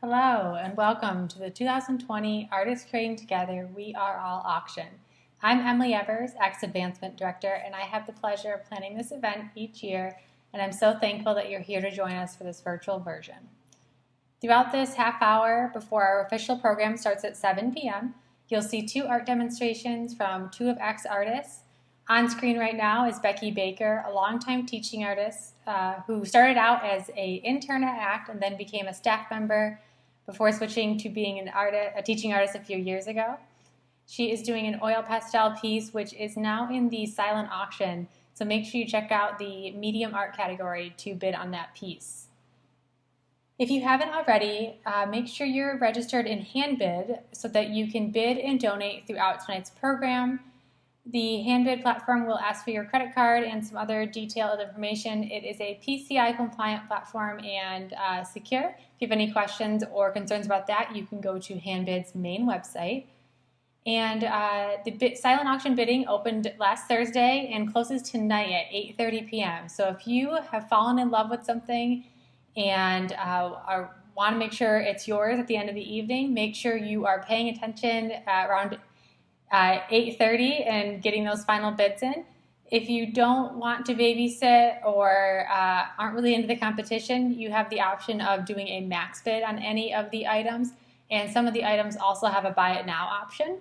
Hello and welcome to the 2020 Artists Creating Together We Are All auction. I'm Emily Evers, Ex-Advancement Director, and I have the pleasure of planning this event each year, and I'm so thankful that you're here to join us for this virtual version. Throughout this half hour before our official program starts at 7 p.m., you'll see 2 art demonstrations from 2 of X artists. On screen right now is Becky Baker, a longtime teaching artist who started out as an intern at ACT and then became a staff member before switching to being a teaching artist a few years ago. She is doing an oil pastel piece, which is now in the silent auction, so make sure you check out the medium art category to bid on that piece. If you haven't already, make sure you're registered in HandBid so that you can bid and donate throughout tonight's program. The HandBid platform will ask for your credit card and some other detailed information. It is a PCI compliant platform and secure. If you have any questions or concerns about that, you can go to HandBid's main website. And the silent auction bidding opened last Thursday and closes tonight at 8:30 p.m. So if you have fallen in love with something and want to make sure it's yours at the end of the evening, make sure you are paying attention around 8:30 and getting those final bids in. If you don't want to babysit or aren't really into the competition, you have the option of doing a max bid on any of the items, and some of the items also have a buy it now option.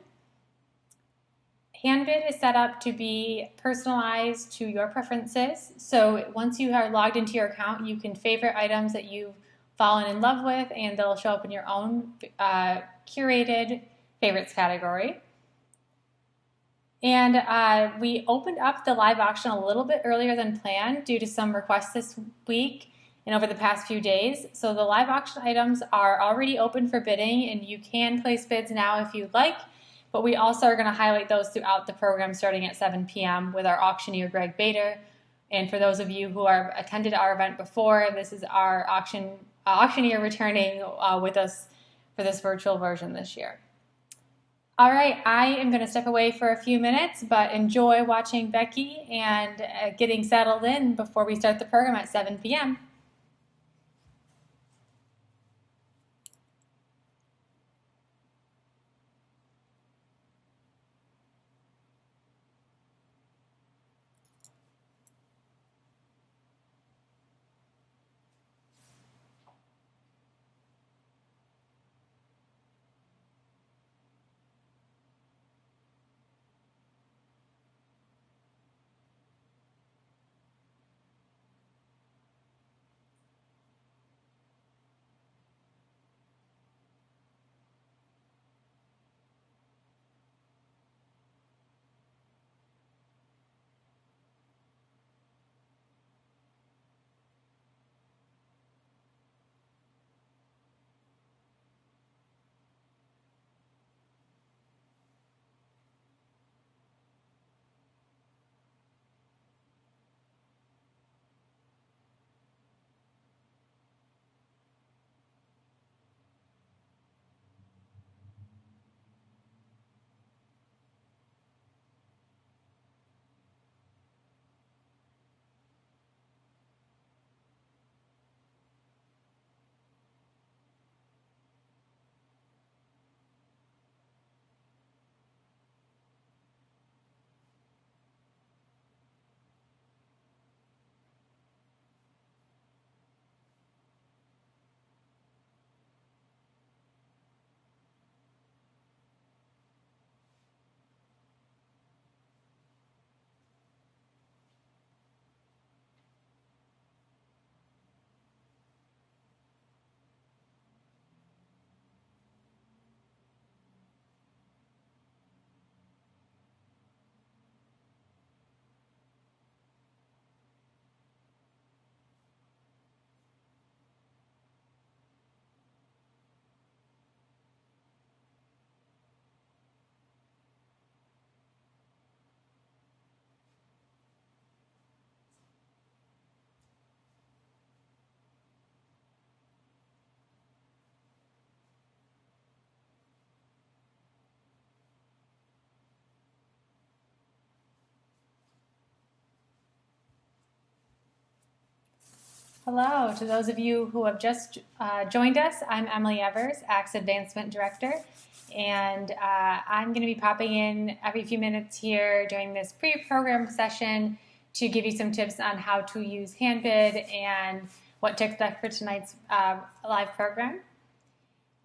HandBid is set up to be personalized to your preferences, so once you are logged into your account, you can favorite items that you've fallen in love with, and they'll show up in your own curated favorites category. And we opened up the live auction a little bit earlier than planned due to some requests this week and over the past few days. So the live auction items are already open for bidding, and you can place bids now if you'd like. But we also are going to highlight those throughout the program starting at 7 p.m. with our auctioneer, Greg Bator. And for those of you who have attended our event before, this is our auctioneer returning with us for this virtual version this year. All right, I am going to step away for a few minutes, but enjoy watching Becky and getting settled in before we start the program at 7 p.m. Hello to those of you who have just joined us. I'm Emily Evers, ACT's Advancement Director, and I'm going to be popping in every few minutes here during this pre-program session to give you some tips on how to use handbid and what to expect for tonight's live program.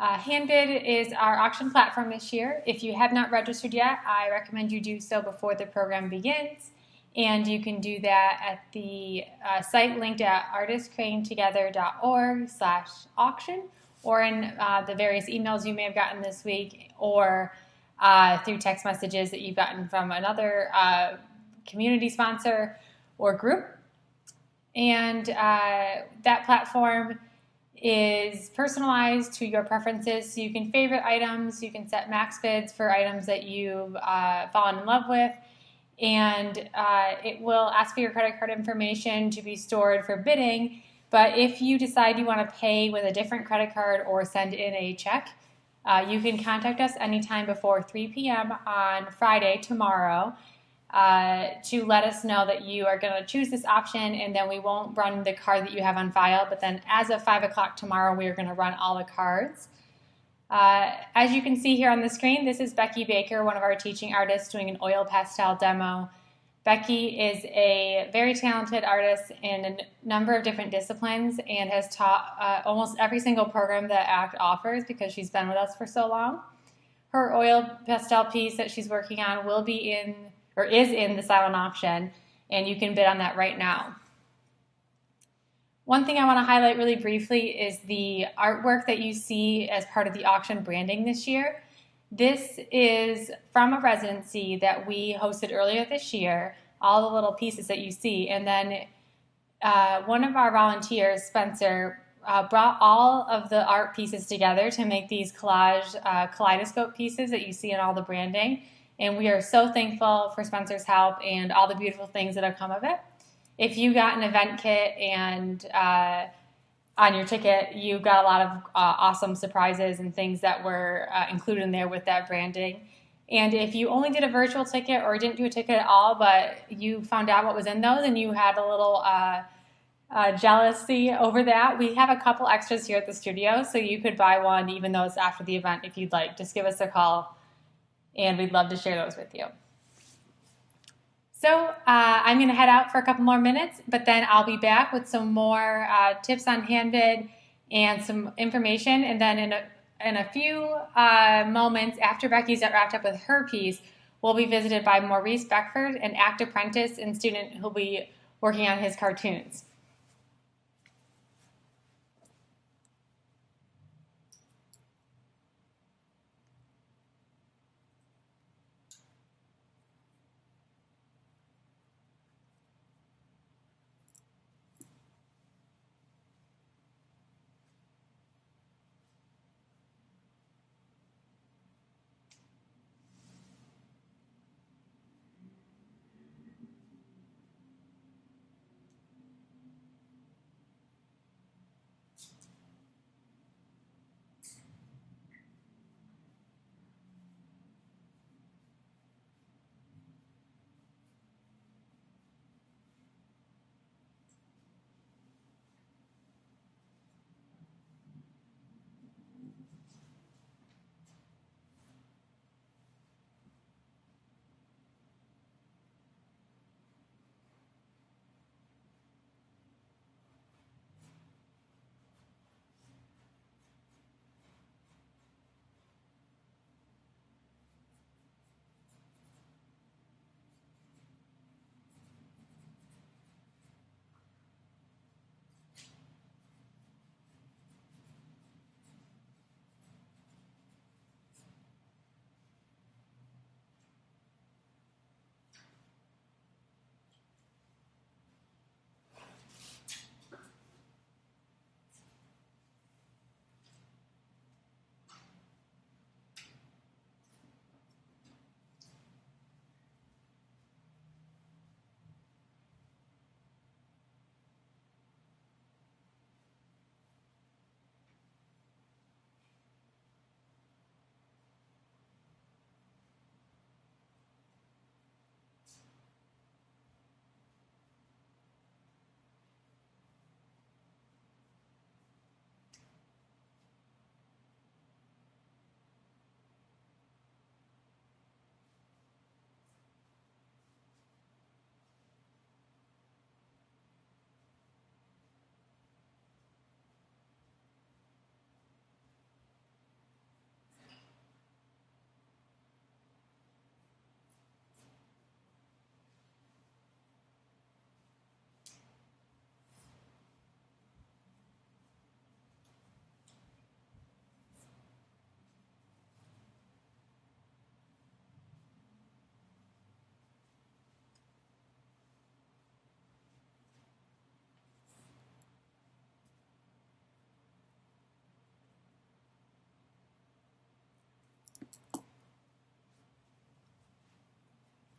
Handbid is our auction platform this year. If you have not registered yet, I recommend you do so before the program begins. And you can do that at the site linked at artistcreatingtogether.org/auction, or in the various emails you may have gotten this week, or through text messages that you've gotten from another community sponsor or group. And that platform is personalized to your preferences, so you can favorite items, you can set max bids for items that you've fallen in love with, and it will ask for your credit card information to be stored for bidding. But if you decide you want to pay with a different credit card or send in a check, you can contact us anytime before 3 p.m. on Friday, tomorrow, to let us know that you are going to choose this option, and then we won't run the card that you have on file. But then as of 5 o'clock tomorrow, we are going to run all the cards. As you can see here on the screen, this is Becky Baker, one of our teaching artists, doing an oil pastel demo. Becky is a very talented artist in a number of different disciplines and has taught almost every single program that ACT offers because she's been with us for so long. Her oil pastel piece that she's working on will be in, or is in, the silent auction, and you can bid on that right now. One thing I want to highlight really briefly is the artwork that you see as part of the auction branding this year. This is from a residency that we hosted earlier this year, all the little pieces that you see. And then one of our volunteers, Spencer, brought all of the art pieces together to make these kaleidoscope pieces that you see in all the branding. And we are so thankful for Spencer's help and all the beautiful things that have come of it. If you got an event kit and on your ticket, you got a lot of awesome surprises and things that were included in there with that branding. And if you only did a virtual ticket or didn't do a ticket at all, but you found out what was in those and you had a little jealousy over that, we have a couple extras here at the studio, so you could buy one even though it's after the event if you'd like. Just give us a call, and we'd love to share those with you. So I'm going to head out for a couple more minutes, but then I'll be back with some more tips on handbid and some information. And then in a few moments after Becky's wrapped up with her piece, we'll be visited by Maurice Beckford, an ACT apprentice and student who'll be working on his cartoons.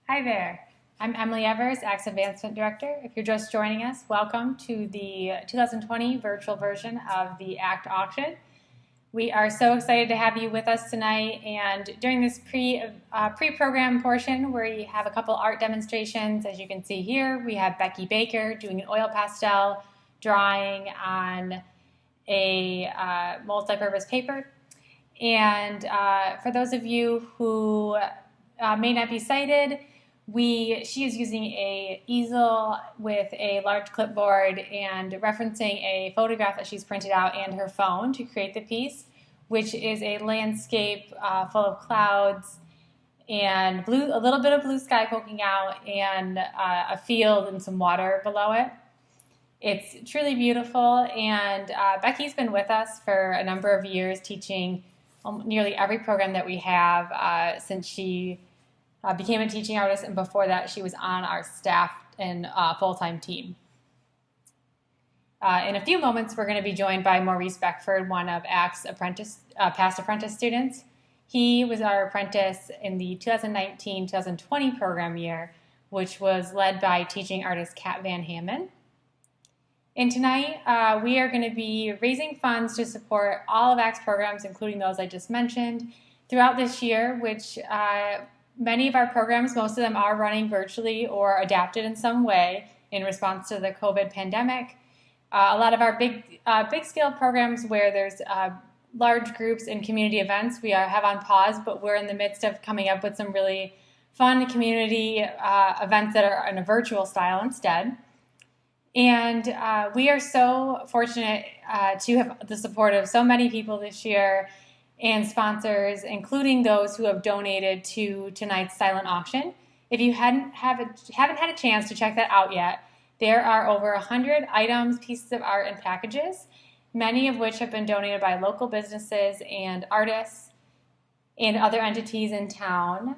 Hi there. I'm Emily Evers, ACT's Advancement Director. If you're just joining us, welcome to the 2020 virtual version of the ACT auction. We are so excited to have you with us tonight, and during this pre-program portion where we have a couple art demonstrations, as you can see here, we have Becky Baker doing an oil pastel drawing on a multi-purpose paper. And for those of you who may not be sighted, she is using a easel with a large clipboard and referencing a photograph that she's printed out and her phone to create the piece, which is a landscape full of clouds and a little bit of blue sky poking out, and a field and some water below it. It's truly beautiful, and Becky's been with us for a number of years teaching nearly every program that we have since she became a teaching artist, and before that she was on our staff and full-time team. In a few moments we're going to be joined by Maurice Beckford, one of ACT's past apprentice students. He was our apprentice in the 2019-2020 program year, which was led by teaching artist Kat Van Hammond. And tonight we are going to be raising funds to support all of ACT's programs, including those I just mentioned, throughout this year, which many of our programs, most of them are running virtually or adapted in some way in response to the COVID pandemic. A lot of our big scale programs where there's large groups and community events we have on pause, but we're in the midst of coming up with some really fun community events that are in a virtual style instead. And we are so fortunate to have the support of so many people this year and sponsors, including those who have donated to tonight's silent auction. If you haven't had a chance to check that out yet, there are over 100 items, pieces of art, and packages, many of which have been donated by local businesses and artists and other entities in town.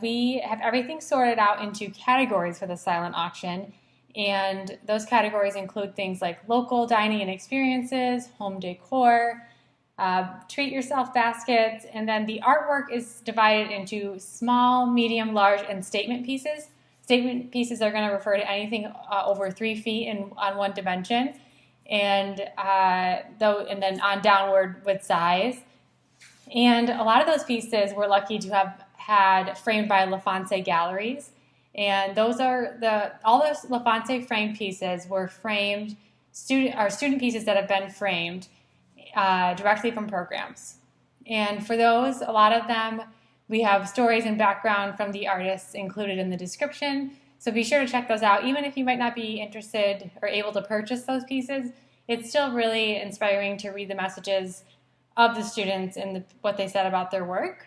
We have everything sorted out into categories for the silent auction, and those categories include things like local dining and experiences, home decor, treat yourself baskets, and then the artwork is divided into small, medium, large, and statement pieces. Statement pieces are going to refer to anything over 3 feet on one dimension, and then on downward with size. And a lot of those pieces we're lucky to have had framed by LaFonce Galleries, and those are all those LaFonce framed pieces were framed student pieces that have been framed directly from programs. And for those, a lot of them, we have stories and background from the artists included in the description. So be sure to check those out. Even if you might not be interested or able to purchase those pieces, it's still really inspiring to read the messages of the students and what they said about their work.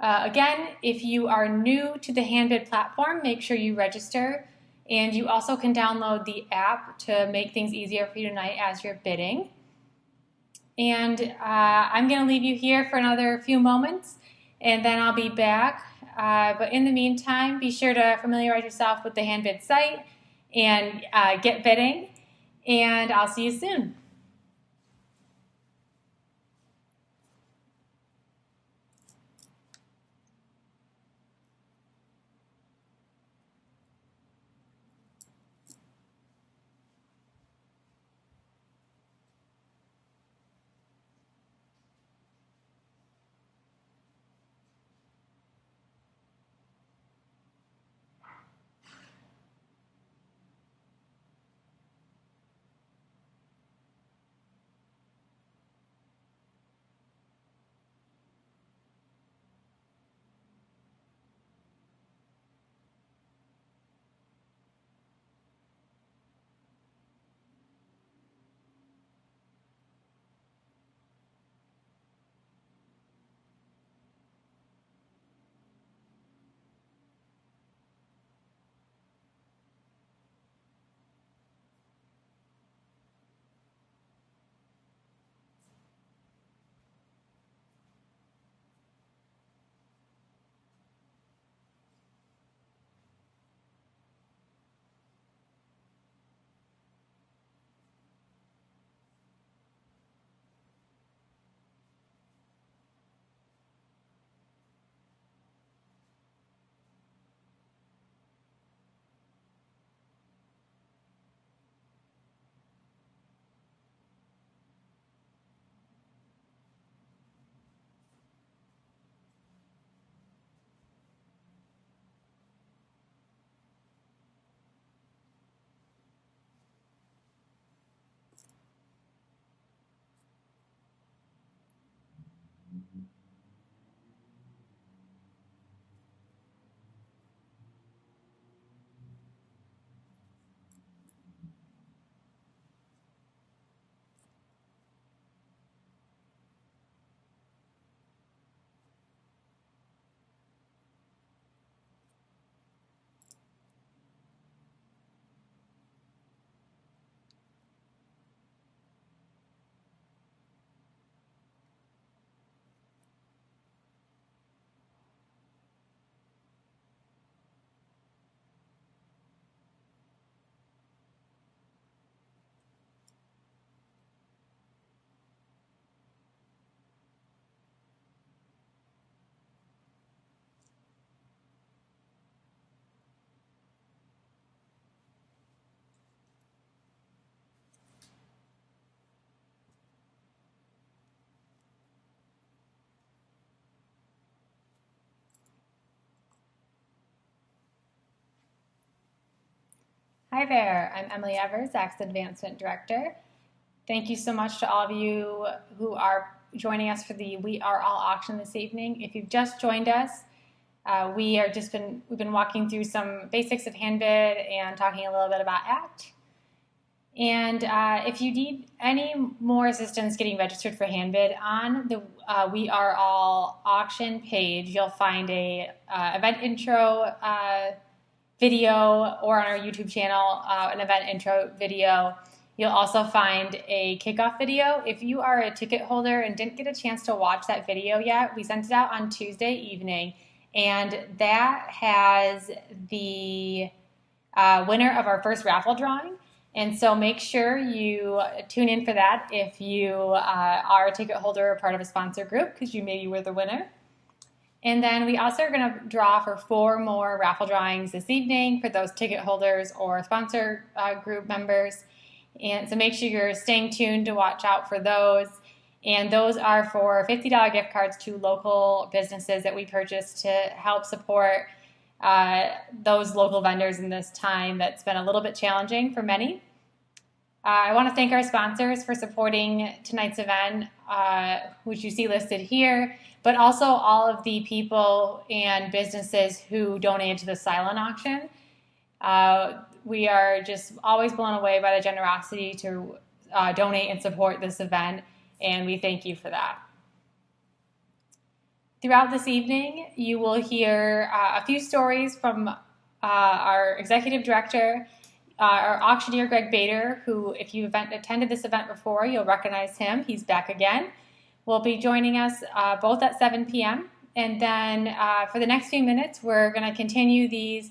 Again, if you are new to the Handbid platform, make sure you register. And you also can download the app to make things easier for you tonight as you're bidding. And I'm going to leave you here for another few moments, and then I'll be back. But in the meantime, be sure to familiarize yourself with the Handbid site and get bidding. And I'll see you soon. Hi there, I'm Emily Evers, Axe Advancement Director. Thank you so much to all of you who are joining us for the We Are All auction this evening. If you've just joined us, we've been walking through some basics of hand bid and talking a little bit about ACT. And if you need any more assistance getting registered for hand bid, on the We Are All auction page, you'll find a event intro video, or on our YouTube channel, an event intro video. You'll also find a kickoff video. If you are a ticket holder and didn't get a chance to watch that video yet, we sent it out on Tuesday evening, and that has the winner of our first raffle drawing. And so make sure you tune in for that if you are a ticket holder or part of a sponsor group, because you maybe were the winner. And then we also are going to draw for 4 more raffle drawings this evening for those ticket holders or sponsor group members. And so make sure you're staying tuned to watch out for those. And those are for $50 gift cards to local businesses that we purchased to help support those local vendors in this time that's been a little bit challenging for many. I want to thank our sponsors for supporting tonight's event, which you see listed here, but also all of the people and businesses who donated to the silent auction. We are just always blown away by the generosity to donate and support this event, and we thank you for that. Throughout this evening, you will hear a few stories from our executive director, our auctioneer, Greg Bator, who, if you've attended this event before, you'll recognize him. He's back again. Will be joining us both at 7 p.m. And then for the next few minutes, we're going to continue these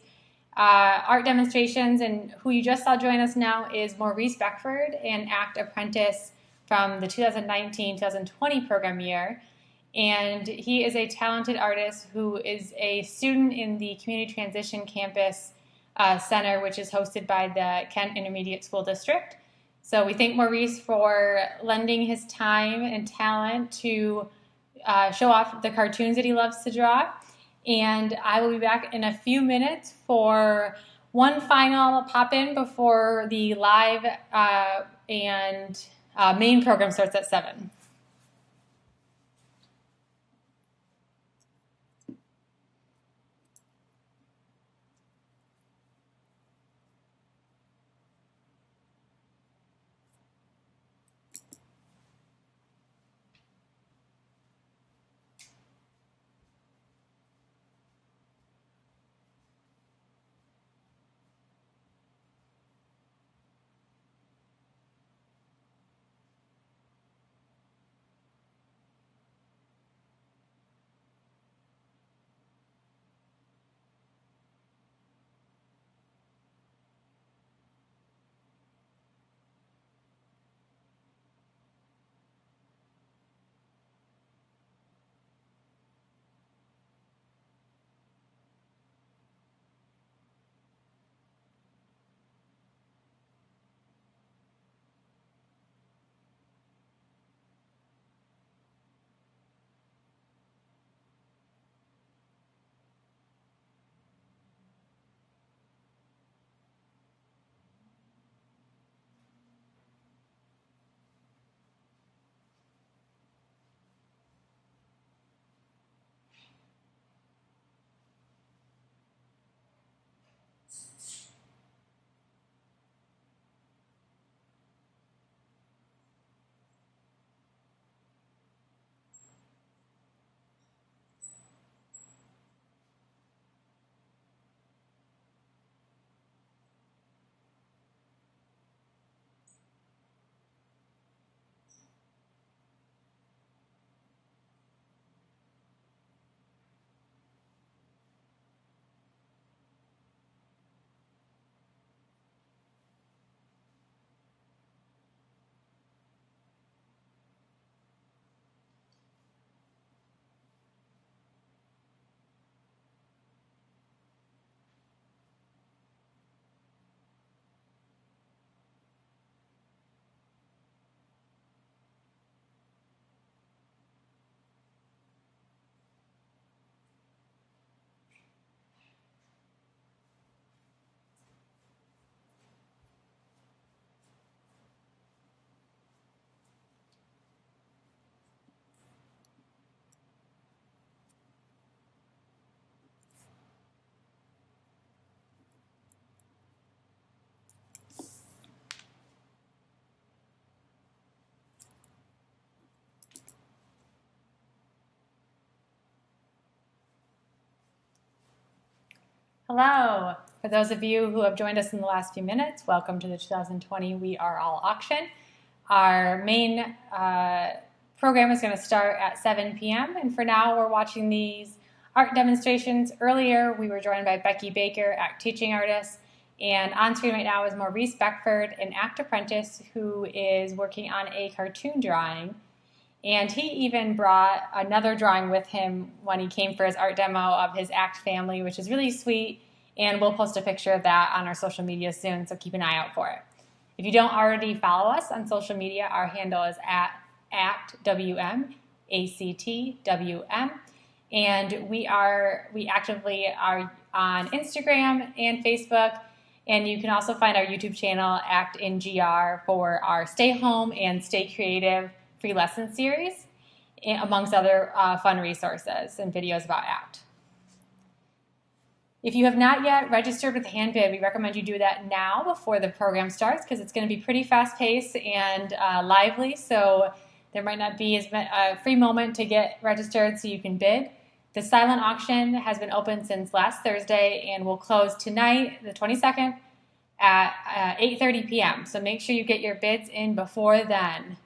art demonstrations. And who you just saw join us now is Maurice Beckford, an ACT apprentice from the 2019-2020 program year. And he is a talented artist who is a student in the Community Transition Campus Center, which is hosted by the Kent Intermediate School District. So we thank Maurice for lending his time and talent to show off the cartoons that he loves to draw. And I will be back in a few minutes for one final pop-in before the live and main program starts at 7. Hello. For those of you who have joined us in the last few minutes, welcome to the 2020 We Are All auction. Our main program is going to start at 7 p.m. and for now we're watching these art demonstrations. Earlier we were joined by Becky Baker, act teaching artist, and on screen right now is Maurice Beckford, an act apprentice who is working on a cartoon drawing. And he even brought another drawing with him when he came for his art demo of his ACT family, which is really sweet. And we'll post a picture of that on our social media soon, so keep an eye out for it. If you don't already follow us on social media, our handle is at ACTWM, ACTWM. And we actively are on Instagram and Facebook. And you can also find our YouTube channel, ACT in GR, for our Stay Home and Stay Creative free lesson series, amongst other fun resources and videos about ACT. If you have not yet registered with Handbid, we recommend you do that now before the program starts because it's going to be pretty fast-paced and lively, so there might not be a free moment to get registered so you can bid. The silent auction has been open since last Thursday and will close tonight, the 22nd, at 8:30 p.m., so make sure you get your bids in before then.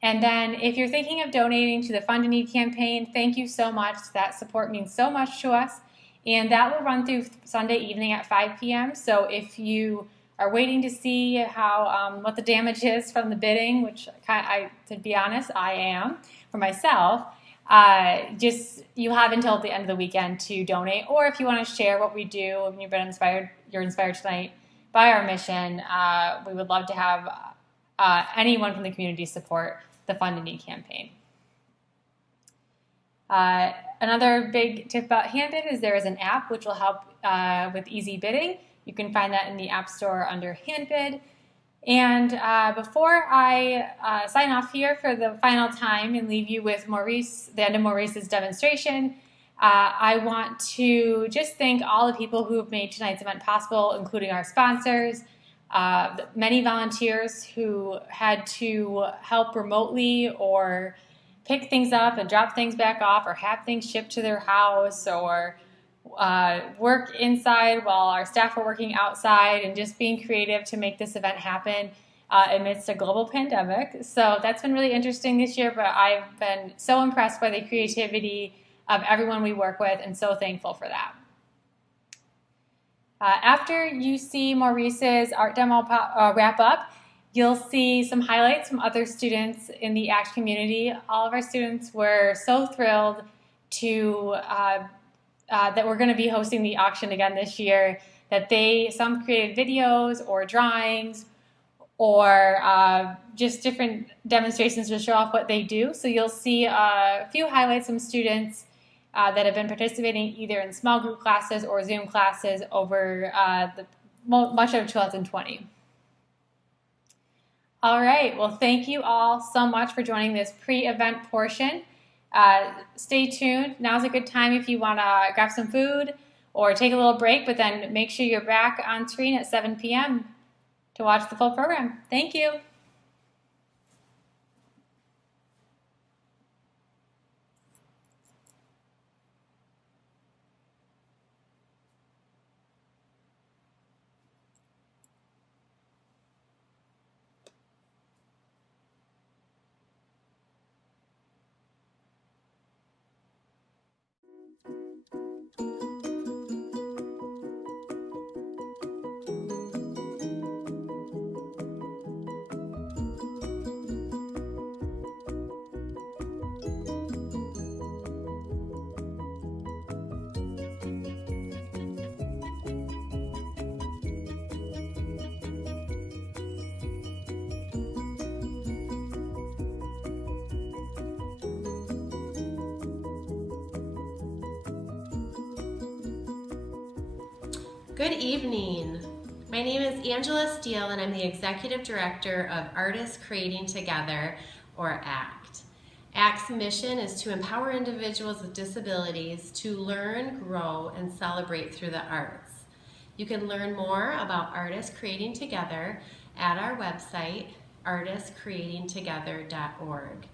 And then if you're thinking of donating to the Fund a Need campaign, thank you so much. That support means so much to us. And that will run through Sunday evening at 5 p.m. So if you are waiting to see how what the damage is from the bidding, which to be honest, I am for myself, you have until the end of the weekend to donate. Or if you want to share what we do and you've been inspired, you're inspired tonight by our mission, we would love to have anyone from the community support the Fund a Need campaign. Another big tip about Handbid is there is an app which will help with easy bidding. You can find that in the App Store under Handbid. And before I sign off here for the final time and leave you with the end of Maurice's demonstration, I want to just thank all the people who have made tonight's event possible, including our sponsors, many volunteers who had to help remotely or pick things up and drop things back off or have things shipped to their house or work inside while our staff were working outside and just being creative to make this event happen amidst a global pandemic. So that's been really interesting this year, but I've been so impressed by the creativity of everyone we work with and so thankful for that. After you see Maurice's art demo wrap up, you'll see some highlights from other students in the ACT community. All of our students were so thrilled to that we're going to be hosting the auction again this year, that some created videos or drawings or just different demonstrations to show off what they do. So you'll see a few highlights from students that have been participating either in small group classes or Zoom classes over much of 2020. All right, well, thank you all so much for joining this pre-event portion. Stay tuned. Now's a good time if you want to grab some food or take a little break, but then make sure you're back on screen at 7 p.m. to watch the full program. Thank you. Good evening. My name is Angela Steele and I'm the Executive Director of Artists Creating Together, or ACT. ACT's mission is to empower individuals with disabilities to learn, grow, and celebrate through the arts. You can learn more about Artists Creating Together at our website, artistscreatingtogether.org.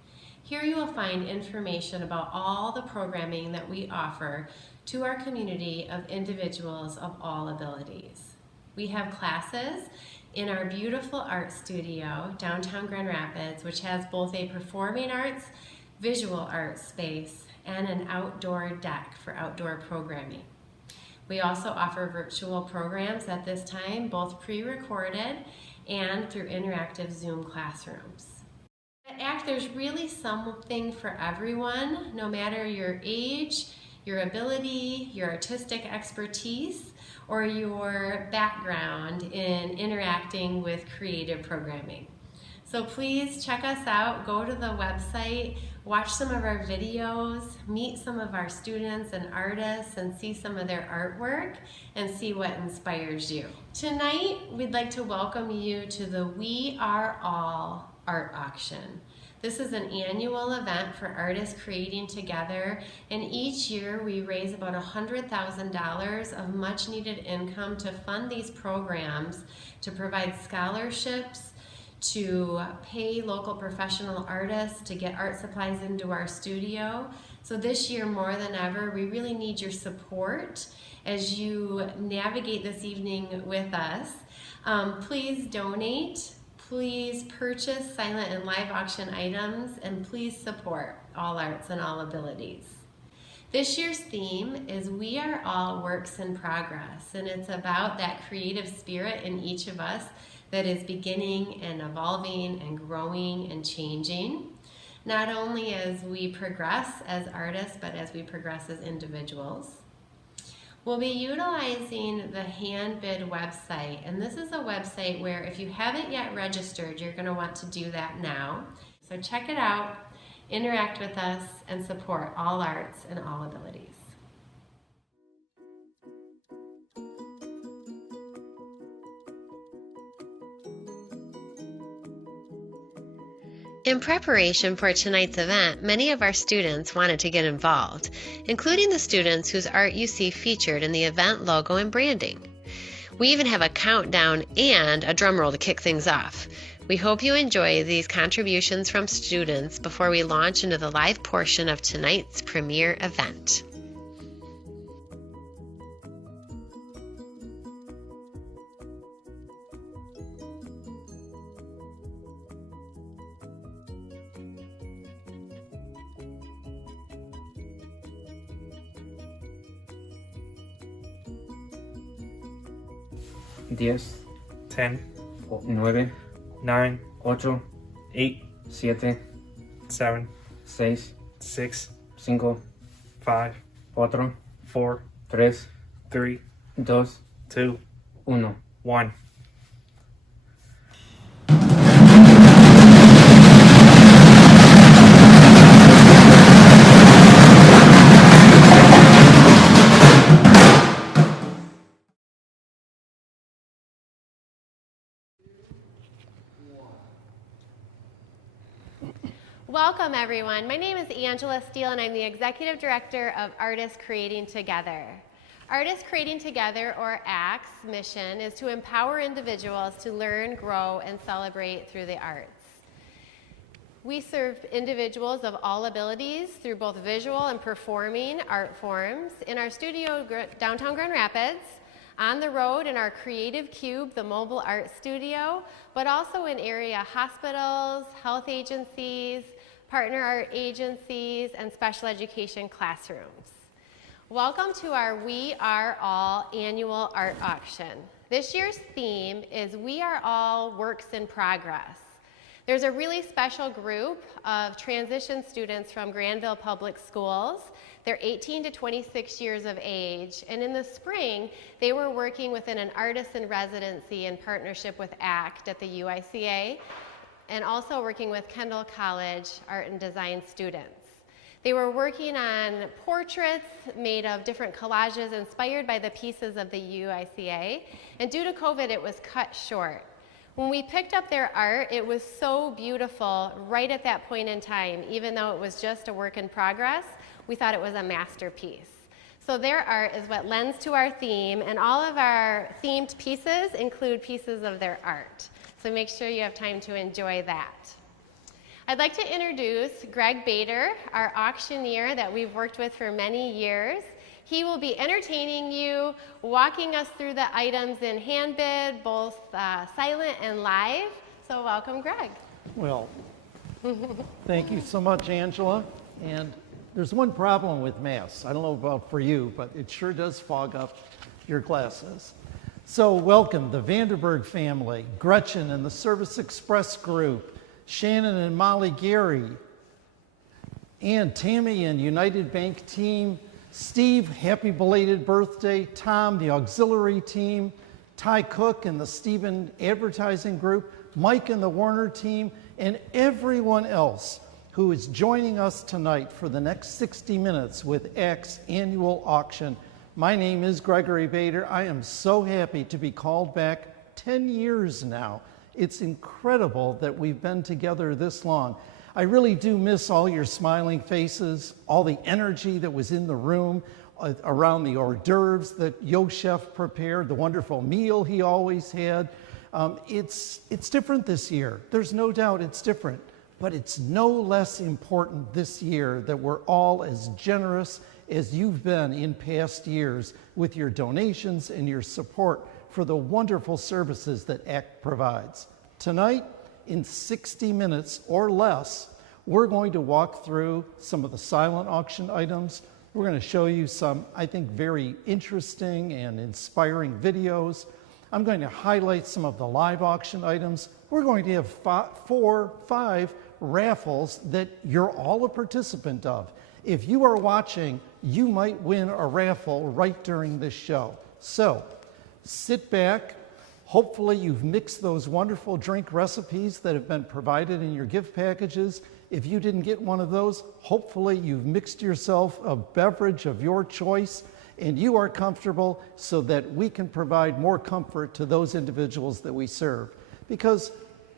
Here you will find information about all the programming that we offer to our community of individuals of all abilities. We have classes in our beautiful art studio, downtown Grand Rapids, which has both a performing arts, visual arts space, and an outdoor deck for outdoor programming. We also offer virtual programs at this time, both pre-recorded and through interactive Zoom classrooms. At ACT, there's really something for everyone, no matter your age, your ability, your artistic expertise, or your background in interacting with creative programming. So please check us out, go to the website, watch some of our videos, meet some of our students and artists, and see some of their artwork and see what inspires you. Tonight, we'd like to welcome you to the We Are All Art Auction. This is an annual event for artists creating together, and each year we raise about $100,000 of much needed income to fund these programs, to provide scholarships, to pay local professional artists to get art supplies into our studio. So this year more than ever, we really need your support as you navigate this evening with us. Please donate, please purchase silent and live auction items, and please support all arts and all abilities. This year's theme is We Are All Works in Progress, and it's about that creative spirit in each of us that is beginning and evolving and growing and changing, not only as we progress as artists, but as we progress as individuals. We'll be utilizing the HandBid website, and this is a website where if you haven't yet registered, you're going to want to do that now. So check it out, interact with us, and support all arts and all abilities. In preparation for tonight's event, many of our students wanted to get involved, including the students whose art you see featured in the event logo and branding. We even have a countdown and a drum roll to kick things off. We hope you enjoy these contributions from students before we launch into the live portion of tonight's premiere event. Diez, 10, 9, 9, 8, 8, 7, 7, 6, 6, 5, 5, 4, 4, 3, 3, 2, 2, 1. 1. Welcome everyone. My name is Angela Steele and I'm the Executive Director of Artists Creating Together. Artists Creating Together, or ACT's mission is to empower individuals to learn, grow, and celebrate through the arts. We serve individuals of all abilities through both visual and performing art forms in our studio downtown Grand Rapids, on the road in our Creative Cube, the mobile art studio, but also in area hospitals, health agencies, partner art agencies, and special education classrooms. Welcome to our We Are All annual art auction. This year's theme is We Are All Works in Progress. There's a really special group of transition students from Granville Public Schools. They're 18 to 26 years of age, and in the spring, they were working within an artist in residency in partnership with ACT at the UICA, and also working with Kendall College art and design students. They were working on portraits made of different collages inspired by the pieces of the UICA, and due to COVID, it was cut short. When we picked up their art, it was so beautiful right at that point in time. Even though it was just a work in progress, we thought it was a masterpiece. So their art is what lends to our theme, and all of our themed pieces include pieces of their art. So make sure you have time to enjoy that. I'd like to introduce Greg Bator, our auctioneer that we've worked with for many years. He will be entertaining you, walking us through the items in hand bid, both silent and live. So welcome, Greg. Well, thank you so much, Angela. And there's one problem with masks. I don't know about for you, but it sure does fog up your glasses. So welcome the Vanderberg family, Gretchen and the Service Express group, Shannon and Molly Gary, and Tammy and United Bank team, Steve, happy belated birthday, Tom, the auxiliary team, Ty Cook and the Stephen Advertising Group, Mike and the Warner team, and everyone else who is joining us tonight for the next 60 minutes with ACT's annual auction. My name is Gregory Bator. I am so happy to be called back 10 years now. It's incredible that we've been together this long. I really do miss all your smiling faces, all the energy that was in the room around the hors d'oeuvres that Yo Chef prepared, the wonderful meal he always had. It's different this year. There's no doubt it's different, but it's no less important this year that we're all as generous as you've been in past years with your donations and your support for the wonderful services that ACT provides. Tonight, in 60 minutes or less, we're going to walk through some of the silent auction items. We're going to show you some, I think, very interesting and inspiring videos. I'm going to highlight some of the live auction items. We're going to have 5 raffles that you're all a participant of. If you are watching, you might win a raffle right during this show. So, sit back. Hopefully you've mixed those wonderful drink recipes that have been provided in your gift packages. If you didn't get one of those, hopefully you've mixed yourself a beverage of your choice and you are comfortable so that we can provide more comfort to those individuals that we serve. Because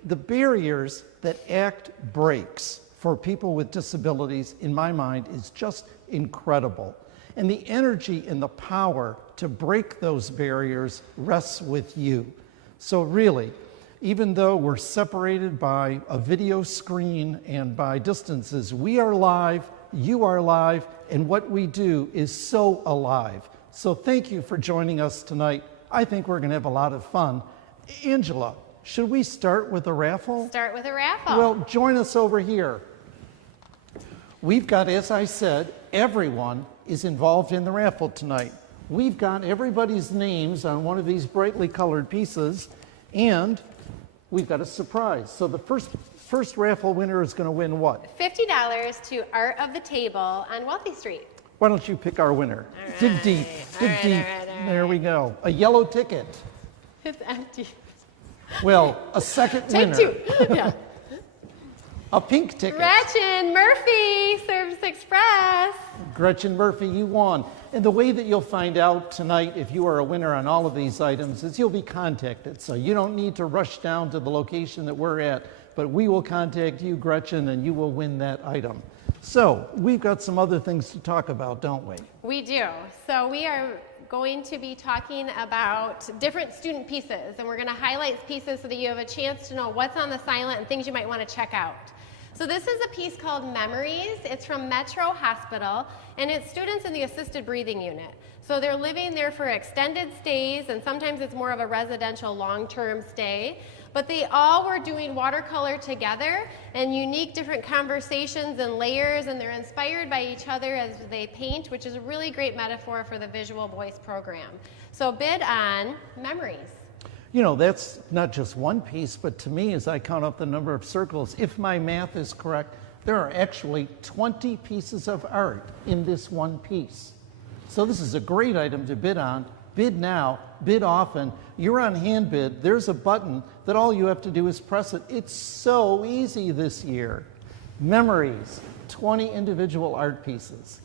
the barriers that ACT breaks for people with disabilities, in my mind, is just incredible. And the energy and the power to break those barriers rests with you. So really, even though we're separated by a video screen and by distances, we are live, you are live, and what we do is so alive. So thank you for joining us tonight. I think we're going to have a lot of fun. Angela, should we start with a raffle? Start with a raffle. Well, join us over here. We've got, as I said, everyone is involved in the raffle tonight. We've got everybody's names on one of these brightly colored pieces, and we've got a surprise. So the first raffle winner is going to win what? $50 to Art of the Table on Wealthy Street. Why don't you pick our winner? All right. Dig deep, dig deep. There we go. A yellow ticket. It's empty. Well, a second winner. Take 2. Yeah. A pink ticket. Gretchen Murphy, Service Express. Gretchen Murphy, you won. And the way that you'll find out tonight if you are a winner on all of these items is you'll be contacted. So you don't need to rush down to the location that we're at, but we will contact you, Gretchen, and you will win that item. So we've got some other things to talk about, don't we? We do. So we are going to be talking about different student pieces, and we're going to highlight pieces so that you have a chance to know what's on the silent and things you might want to check out. So this is a piece called Memories. It's from Metro Hospital, and it's students in the assisted breathing unit. So they're living there for extended stays, and sometimes it's more of a residential long-term stay. But they all were doing watercolor together and unique different conversations and layers, and they're inspired by each other as they paint, which is a really great metaphor for the Visual Voice program. So bid on Memories. You know, that's not just one piece, but to me, as I count up the number of circles, if my math is correct, there are actually 20 pieces of art in this one piece. So this is a great item to bid on. Bid now, bid often. You're on hand bid. There's a button that all you have to do is press it. It's so easy this year. Memories, 20 individual art pieces.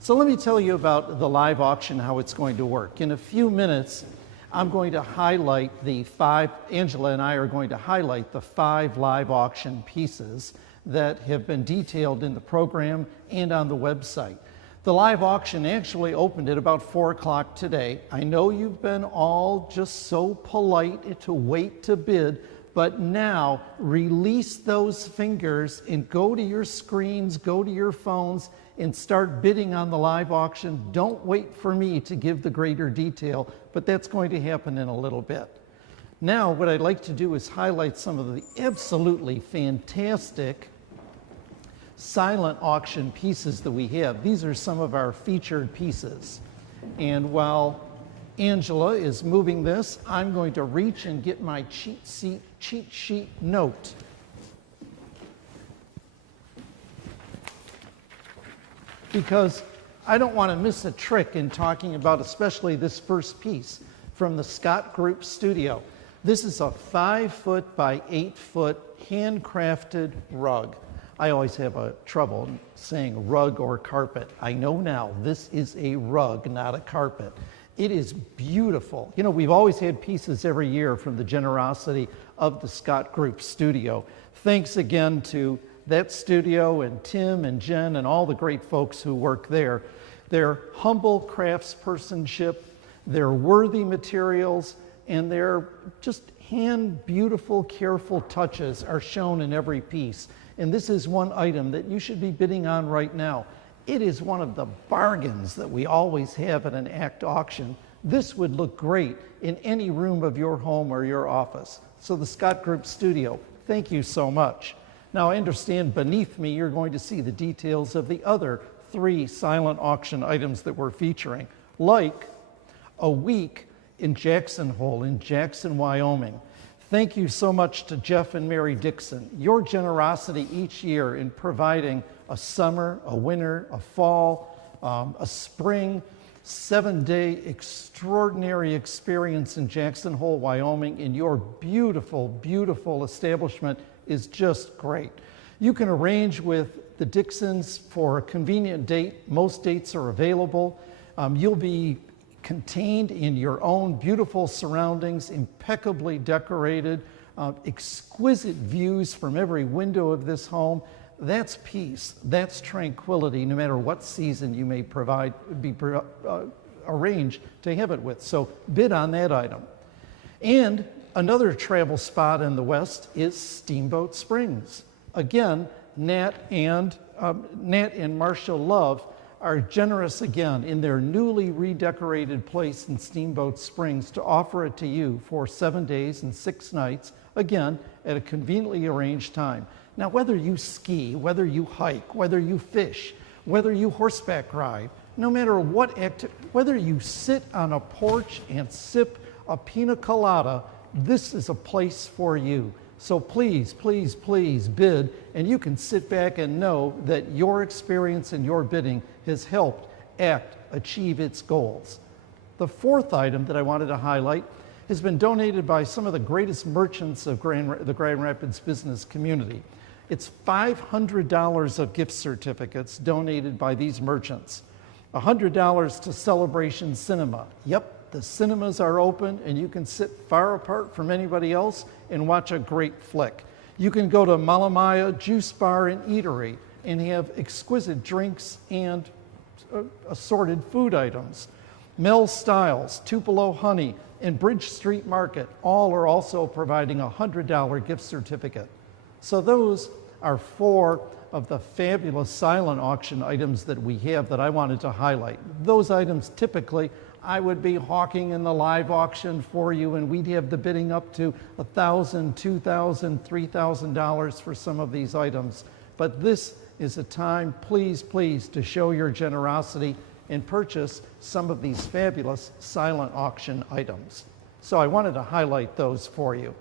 So let me tell you about the live auction, how it's going to work. In a few minutes, I'm going to highlight Angela and I are going to highlight the 5 live auction pieces that have been detailed in the program and on the website. The live auction actually opened at about 4 o'clock today. I know you've been all just so polite to wait to bid, But now, release those fingers and go to your screens, go to your phones, and start bidding on the live auction. Don't wait for me to give the greater detail, but that's going to happen in a little bit. Now, what I'd like to do is highlight some of the absolutely fantastic silent auction pieces that we have. These are some of our featured pieces. And while Angela is moving this, I'm going to reach and get my cheat sheet note. Because I don't want to miss a trick in talking about especially this first piece from the Scott Group studio. This is a 5-foot by 8-foot handcrafted rug. I always have a trouble saying rug or carpet. I know now this is a rug, not a carpet. It is beautiful. You know, we've always had pieces every year from the generosity of the Scott Group studio. Thanks again to that studio and Tim and Jen and all the great folks who work there. Their humble craftspersonship, their worthy materials, and their just hand beautiful, careful touches are shown in every piece. And this is one item that you should be bidding on right now. It is one of the bargains that we always have at an ACT auction. This would look great in any room of your home or your office. So the Scott Group studio, thank you so much. Now I understand beneath me you're going to see the details of the other 3 silent auction items that we're featuring, like a week in Jackson Hole in Jackson, Wyoming. Thank you so much to Jeff and Mary Dixon. Your generosity each year in providing a summer, a winter, a fall, a spring, 7-day extraordinary experience in Jackson Hole, Wyoming, in your beautiful, beautiful establishment is just great. You can arrange with the Dixons for a convenient date. Most dates are available. You'll be contained in your own beautiful surroundings, impeccably decorated, exquisite views from every window of this home. That's peace, that's tranquility, no matter what season you may arrange to have it with. So bid on that item. And another travel spot in the West is Steamboat Springs. Again, Nat and Marcia Love are generous again in their newly redecorated place in Steamboat Springs to offer it to you for 7 days and 6 nights, again, at a conveniently arranged time. Now, whether you ski, whether you hike, whether you fish, whether you horseback ride, no matter what whether you sit on a porch and sip a pina colada, this is a place for you. So please, please, please bid, and you can sit back and know that your experience and your bidding has helped ACT achieve its goals. The 4th item that I wanted to highlight has been donated by some of the greatest merchants of the Grand Rapids business community. It's $500 of gift certificates donated by these merchants. $100 to Celebration Cinema. Yep, the cinemas are open and you can sit far apart from anybody else and watch a great flick. You can go to Malamaya Juice Bar and Eatery and have exquisite drinks and assorted food items. Mel Styles, Tupelo Honey, and Bridge Street Market all are also providing a $100 gift certificate. So those are 4 of the fabulous silent auction items that we have that I wanted to highlight. Those items typically I would be hawking in the live auction for you, and we'd have the bidding up to $1,000, $2,000, $3,000 for some of these items. But this is a time, please, please, to show your generosity and purchase some of these fabulous silent auction items. So I wanted to highlight those for you.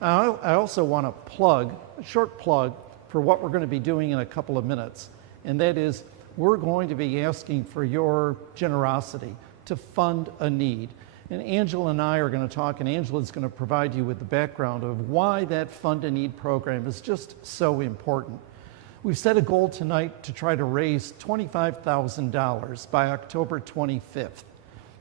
I also want to plug, a short plug, for what we're going to be doing in a couple of minutes, and that is we're going to be asking for your generosity to fund a need. And Angela and I are going to talk, and Angela's going to provide you with the background of why that Fund a Need program is just so important. We've set a goal tonight to try to raise $25,000 by October 25th.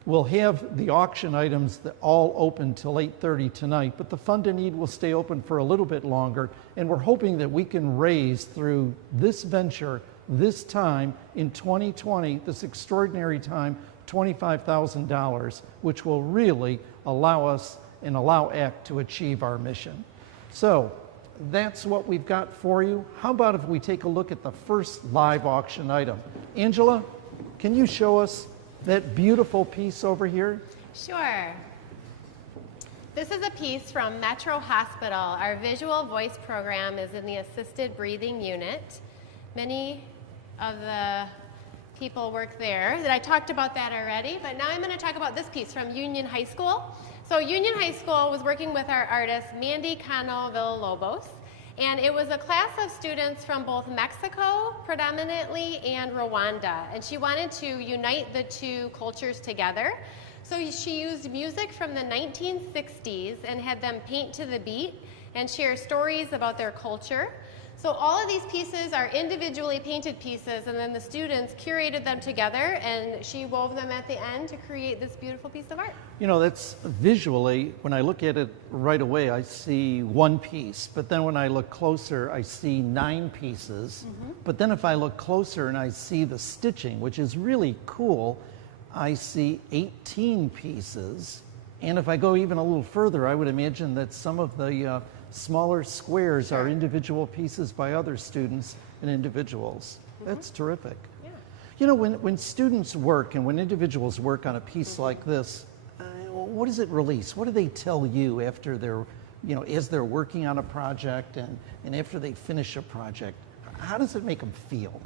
We'll have the auction items that all open till 8:30 tonight, but the Fund a Need will stay open for a little bit longer, and we're hoping that we can raise through this venture, this time in 2020, this extraordinary time, $25,000, which will really allow us and allow ACT to achieve our mission. So that's what we've got for you. How about if we take a look at the first live auction item? Angela, can you show us that beautiful piece over here? Sure. This is a piece from Metro Hospital. Our visual voice program is in the assisted breathing unit. Many of the people work there. I talked about that already, but now I'm going to talk about this piece from Union High School. So Union High School was working with our artist Mandy Cano Villalobos, and it was a class of students from both Mexico predominantly and Rwanda, and she wanted to unite the two cultures together. So she used music from the 1960s and had them paint to the beat and share stories about their culture. So all of these pieces are individually painted pieces, and then the students curated them together, and she wove them at the end to create this beautiful piece of art. You know, that's visually, when I look at it right away, I see one piece, but then when I look closer, I see 9 pieces. But then if I look closer and I see the stitching, which is really cool, I see 18 pieces. And if I go even a little further, I would imagine that some of the smaller squares are individual pieces by other students and individuals. That's terrific. Yeah. You know, when students work and when individuals work on a piece like this, what does it release? What do they tell you after they're, you know, as they're working on a project and after they finish a project? How does it make them feel?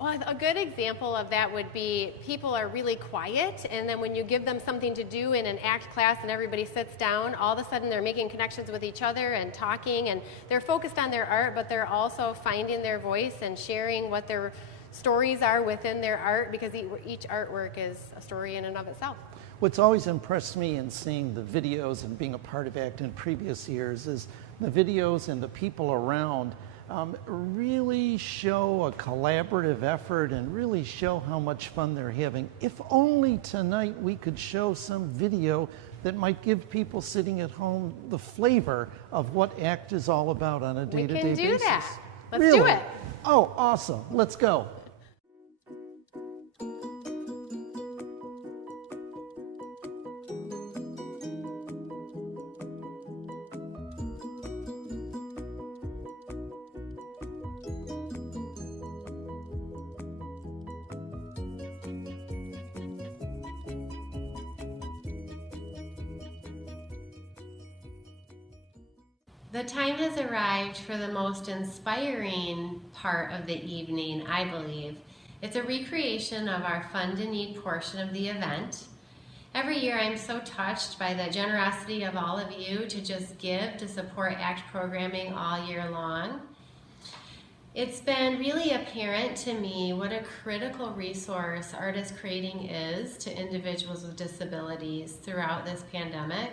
Well, a good example of that would be people are really quiet, and then when you give them something to do in an ACT class and everybody sits down, all of a sudden they're making connections with each other and talking, and they're focused on their art, but they're also finding their voice and sharing what their stories are within their art, because each artwork is a story in and of itself. What's always impressed me in seeing the videos and being a part of ACT in previous years is the videos and the people around really show a collaborative effort and really show how much fun they're having. If only tonight we could show some video that might give people sitting at home the flavor of what ACT is all about on a day-to-day basis. We can do that. Let's really? do it. Oh, awesome. Let's go. The time has arrived for the most inspiring part of the evening, I believe. It's a recreation of our Fund to Need portion of the event. Every year I'm so touched by the generosity of all of you to just give to support ACT programming all year long. It's been really apparent to me what a critical resource artist creating is to individuals with disabilities throughout this pandemic.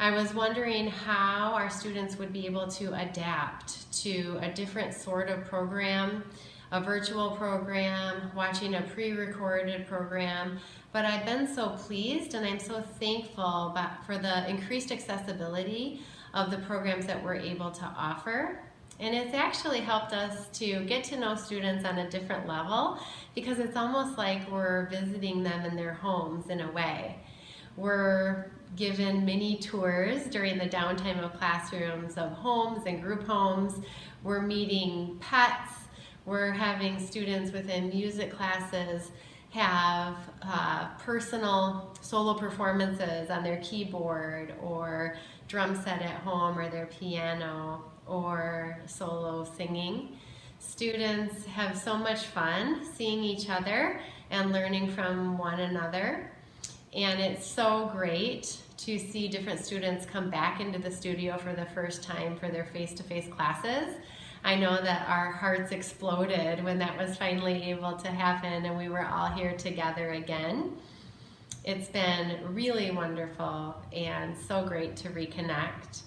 I was wondering how our students would be able to adapt to a different sort of program, a virtual program, watching a pre-recorded program, but I've been so pleased and I'm so thankful for the increased accessibility of the programs that we're able to offer. And it's actually helped us to get to know students on a different level, because it's almost like we're visiting them in their homes in a way. We're given mini tours during the downtime of classrooms of homes and group homes. We're meeting pets. We're having students within music classes have personal solo performances on their keyboard or drum set at home or their piano or solo singing. Students have so much fun seeing each other and learning from one another. And it's so great to see different students come back into the studio for the first time for their face-to-face classes. I know that our hearts exploded when that was finally able to happen and we were all here together again. It's been really wonderful and so great to reconnect.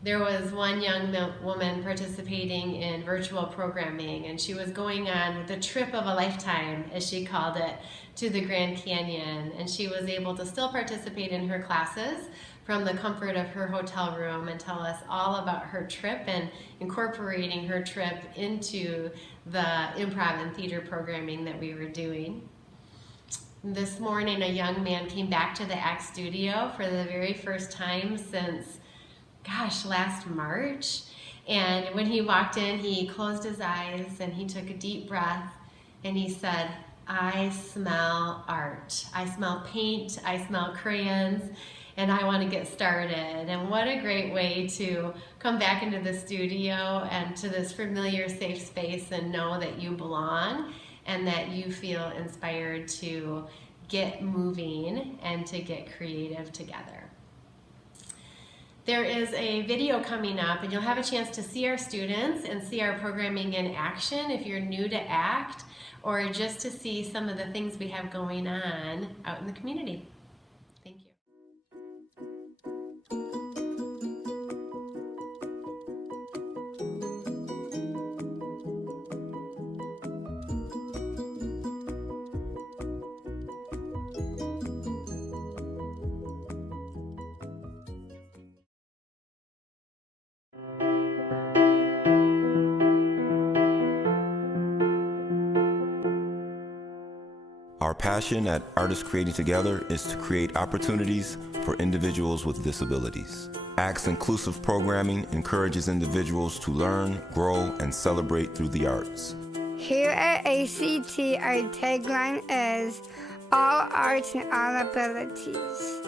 There was one young woman participating in virtual programming, and she was going on the trip of a lifetime, as she called it, to the Grand Canyon, and she was able to still participate in her classes from the comfort of her hotel room and tell us all about her trip and incorporating her trip into the improv and theater programming that we were doing. This morning, a young man came back to the ACT studio for the very first time since gosh, last March. And when he walked in, he closed his eyes and he took a deep breath and he said, I smell art. I smell paint, I smell crayons, and I want to get started. And what a great way to come back into the studio and to this familiar, safe space and know that you belong and that you feel inspired to get moving and to get creative together. There is a video coming up and you'll have a chance to see our students and see our programming in action if you're new to ACT, or just to see some of the things we have going on out in the community. Thank you. Our passion at Artists Creating Together is to create opportunities for individuals with disabilities. ACT's inclusive programming encourages individuals to learn, grow, and celebrate through the arts. Here at ACT, our tagline is all arts and all abilities.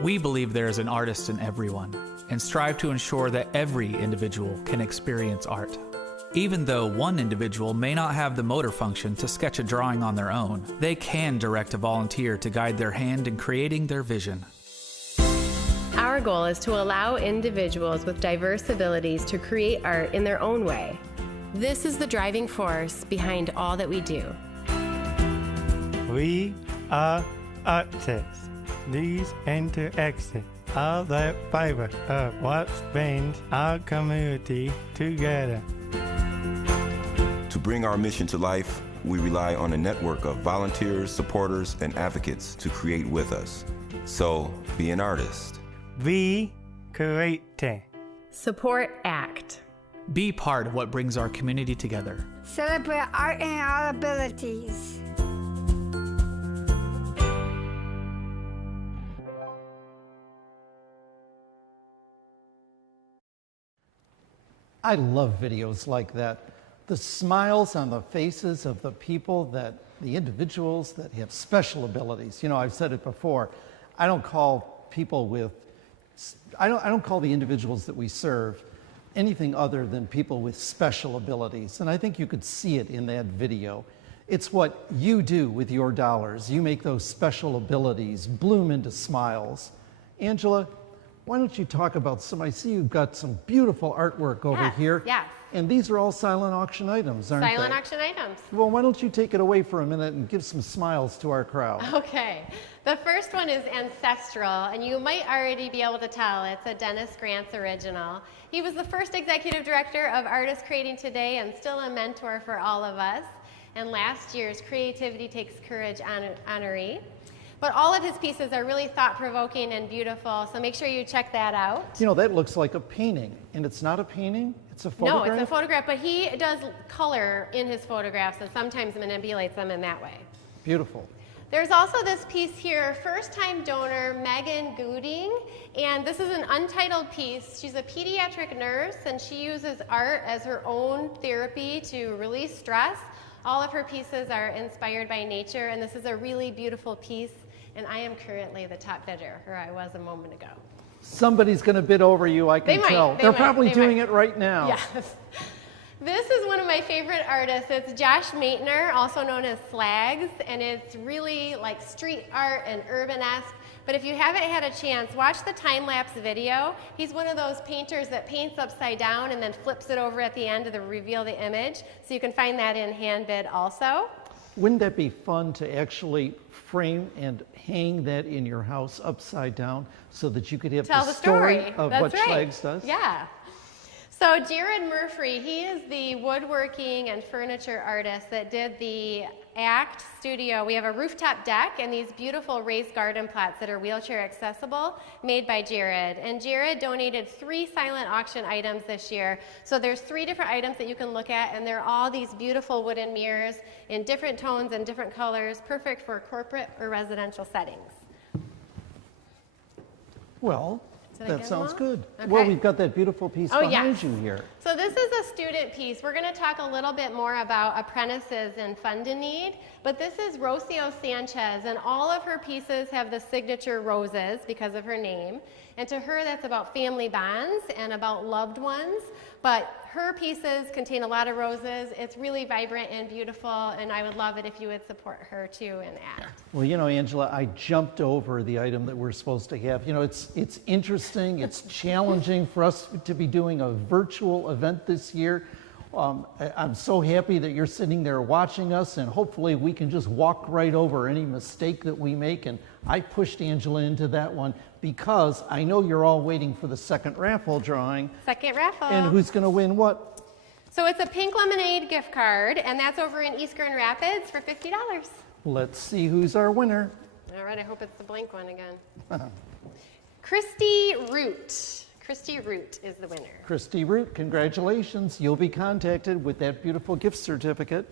We believe there is an artist in everyone and strive to ensure that every individual can experience art. Even though one individual may not have the motor function to sketch a drawing on their own, they can direct a volunteer to guide their hand in creating their vision. Our goal is to allow individuals with diverse abilities to create art in their own way. This is the driving force behind all that we do. We are artists. These interactions are the fiber of what binds our community together. To bring our mission to life, we rely on a network of volunteers, supporters, and advocates to create with us. So, be an artist. Be creating. Support ACT. Be part of what brings our community together. Celebrate art and all abilities. I love videos like that. The smiles on the faces of the people the individuals that have special abilities. You know, I've said it before, I don't call people with, I don't call the individuals that we serve anything other than people with special abilities. And I think you could see it in that video. It's what you do with your dollars. You make those special abilities bloom into smiles. Angela, why don't you talk about some, I see you've got some beautiful artwork over here. Yes. And these are all silent auction items, aren't they? Silent auction items. Well, why don't you take it away for a minute and give some smiles to our crowd? Okay. The first one is ancestral, and you might already be able to tell it's a Dennis Grant's original. He was the first executive director of Artists Creating Today and still a mentor for all of us. And last year's Creativity Takes Courage honoree. But all of his pieces are really thought-provoking and beautiful, so make sure you check that out. You know, that looks like a painting, and it's not a painting, it's a photograph? No, it's a photograph, but he does color in his photographs and sometimes manipulates them in that way. Beautiful. There's also this piece here, first-time donor Megan Gooding, and this is an untitled piece. She's a pediatric nurse, and she uses art as her own therapy to release stress. All of her pieces are inspired by nature, and this is a really beautiful piece. And I am currently the top bidder, or I was a moment ago. Somebody's going to bid over you, I can tell. They're probably doing it right now. Yes. This is one of my favorite artists. It's Josh Maitner, also known as Slags, and it's really like street art and urban-esque. But if you haven't had a chance, watch the time-lapse video. He's one of those painters that paints upside down and then flips it over at the end to reveal the image. So you can find that in hand bid also. Wouldn't that be fun to actually frame and hang that in your house upside down so that you could have Tell the story of That's what right. Schlags does? Yeah. So Jared Murphy, he is the woodworking and furniture artist that did the ACT studio. We have a rooftop deck and these beautiful raised garden plots that are wheelchair accessible, made by Jared. And Jared donated 3 silent auction items this year. So there's 3 different items that you can look at, and they're all these beautiful wooden mirrors in different tones and different colors, perfect for corporate or residential settings. Well, That sounds good. Okay. Well, we've got that beautiful piece behind you here. So this is a student piece. We're going to talk a little bit more about apprentices and fund in need, but this is Rocio Sanchez, and all of her pieces have the signature roses because of her name. And to her, that's about family bonds and about loved ones. But her pieces contain a lot of roses. It's really vibrant and beautiful, and I would love it if you would support her too and ACT. Well, you know, Angela, I jumped over the item that we're supposed to have. You know, it's interesting, it's challenging for us to be doing a virtual event this year. I'm so happy that you're sitting there watching us, and hopefully we can just walk right over any mistake that we make. And I pushed Angela into that one because I know you're all waiting for the second raffle drawing. Second raffle. And who's going to win what? So it's a Pink Lemonade gift card, and that's over in East Grand Rapids for $50. Let's see who's our winner. All right, I hope it's the blank one again. Christy Root. Christy Root is the winner. Christy Root, congratulations. You'll be contacted with that beautiful gift certificate.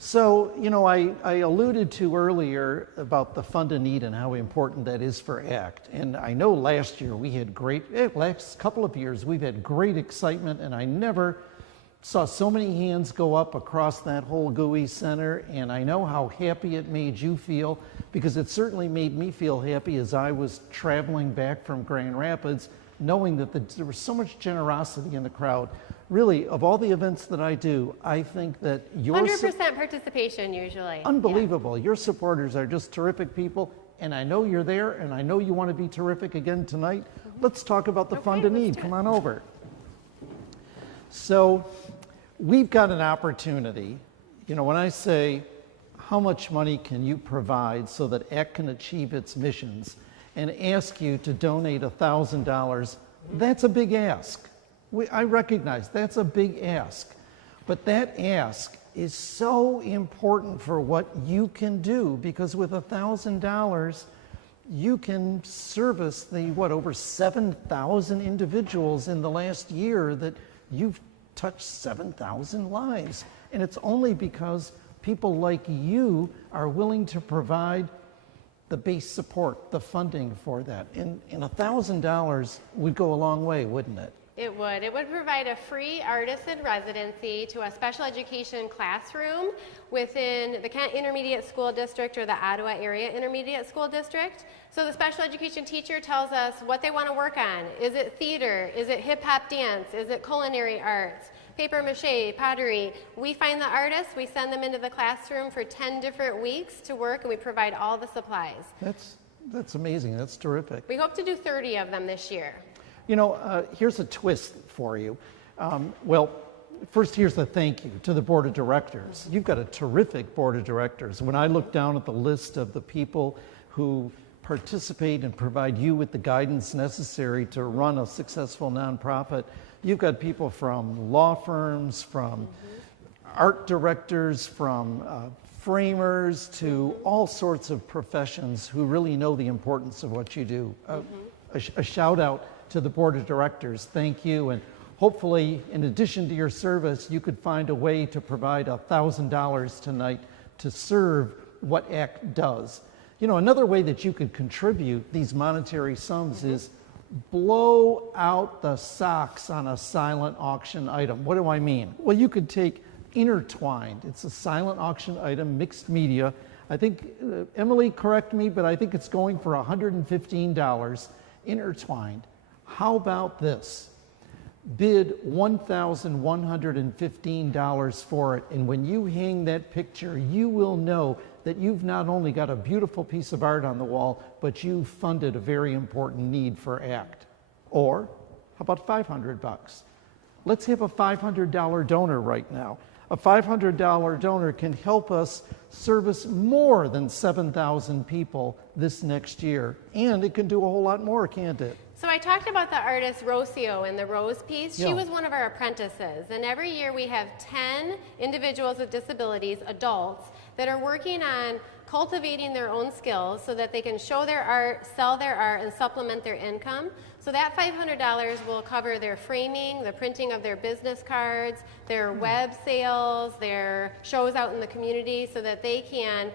So, you know, I alluded to earlier about the fund in need and how important that is for ACT. And I know last year we had last couple of years, we've had great excitement, and I never saw so many hands go up across that whole GUI center. And I know how happy it made you feel, because it certainly made me feel happy as I was traveling back from Grand Rapids, knowing that there was so much generosity in the crowd. Really, of all the events that I do, I think that your 100% participation usually. Unbelievable. Yeah. Your supporters are just terrific people, and I know you're there, and I know you want to be terrific again tonight. Let's talk about the fund in need. Come on over. So we've got an opportunity. You know, when I say how much money can you provide so that ACT can achieve its missions, and ask you to donate $1,000, that's a big ask. I recognize that's a big ask, but that ask is so important for what you can do, because with $1,000, you can service the, over 7,000 individuals in the last year that you've touched 7,000 lives. And it's only because people like you are willing to provide the base support, the funding for that. And $1,000 would go a long way, wouldn't it? It would. It would provide a free artisan residency to a special education classroom within the Kent Intermediate School District or the Ottawa Area Intermediate School District. So the special education teacher tells us what they want to work on. Is it theater? Is it hip-hop dance? Is it culinary arts? Paper mache, pottery. We find the artists, we send them into the classroom for 10 different weeks to work, and we provide all the supplies. That's amazing. That's terrific. We hope to do 30 of them this year. You know, here's a twist for you. Well, first, here's the thank you to the board of directors. You've got a terrific board of directors. When I look down at the list of the people who participate and provide you with the guidance necessary to run a successful nonprofit, you've got people from law firms, from art directors, from framers, to all sorts of professions who really know the importance of what you do. A shout out to the board of directors. Thank you. And hopefully, in addition to your service, you could find a way to provide $1,000 tonight to serve what ACT does. You know, another way that you could contribute these monetary sums is blow out the socks on a silent auction item. What do I mean? Well, you could take Intertwined. It's a silent auction item, mixed media. I think, Emily, correct me, but I think it's going for $115. Intertwined. How about this? Bid $1,115 for it, and when you hang that picture, you will know that you've not only got a beautiful piece of art on the wall, but you funded a very important need for ACT. Or how about $500? Let's have a $500 donor right now. A $500 donor can help us service more than 7,000 people this next year, and it can do a whole lot more, can't it? So I talked about the artist Rocio in the Rose piece. Yeah. She was one of our apprentices, and every year we have 10 individuals with disabilities, adults, that are working on cultivating their own skills so that they can show their art, sell their art, and supplement their income. So that $500 will cover their framing, the printing of their business cards, their web sales, their shows out in the community, so that they can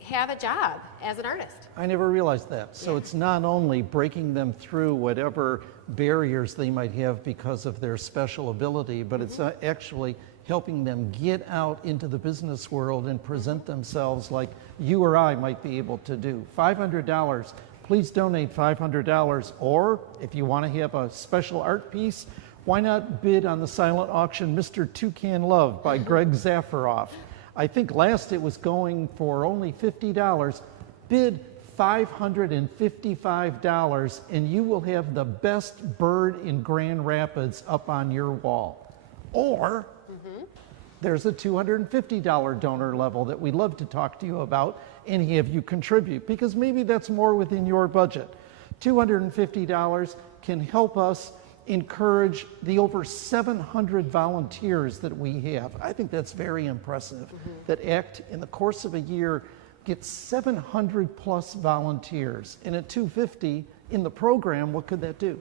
have a job as an artist. I never realized that. So it's not only breaking them through whatever barriers they might have because of their special ability, but it's actually helping them get out into the business world and present themselves like you or I might be able to do. $500, please donate $500. Or if you want to have a special art piece, why not bid on the silent auction Mr. Toucan Love by Greg Bator? I think last it was going for only $50. Bid $555 and you will have the best bird in Grand Rapids up on your wall. Or there's a $250 donor level that we'd love to talk to you about and have you contribute, because maybe that's more within your budget. $250 can help us encourage the over 700 volunteers that we have. I think that's very impressive, that ACT in the course of a year gets 700 plus volunteers. And at $250 in the program, what could that do?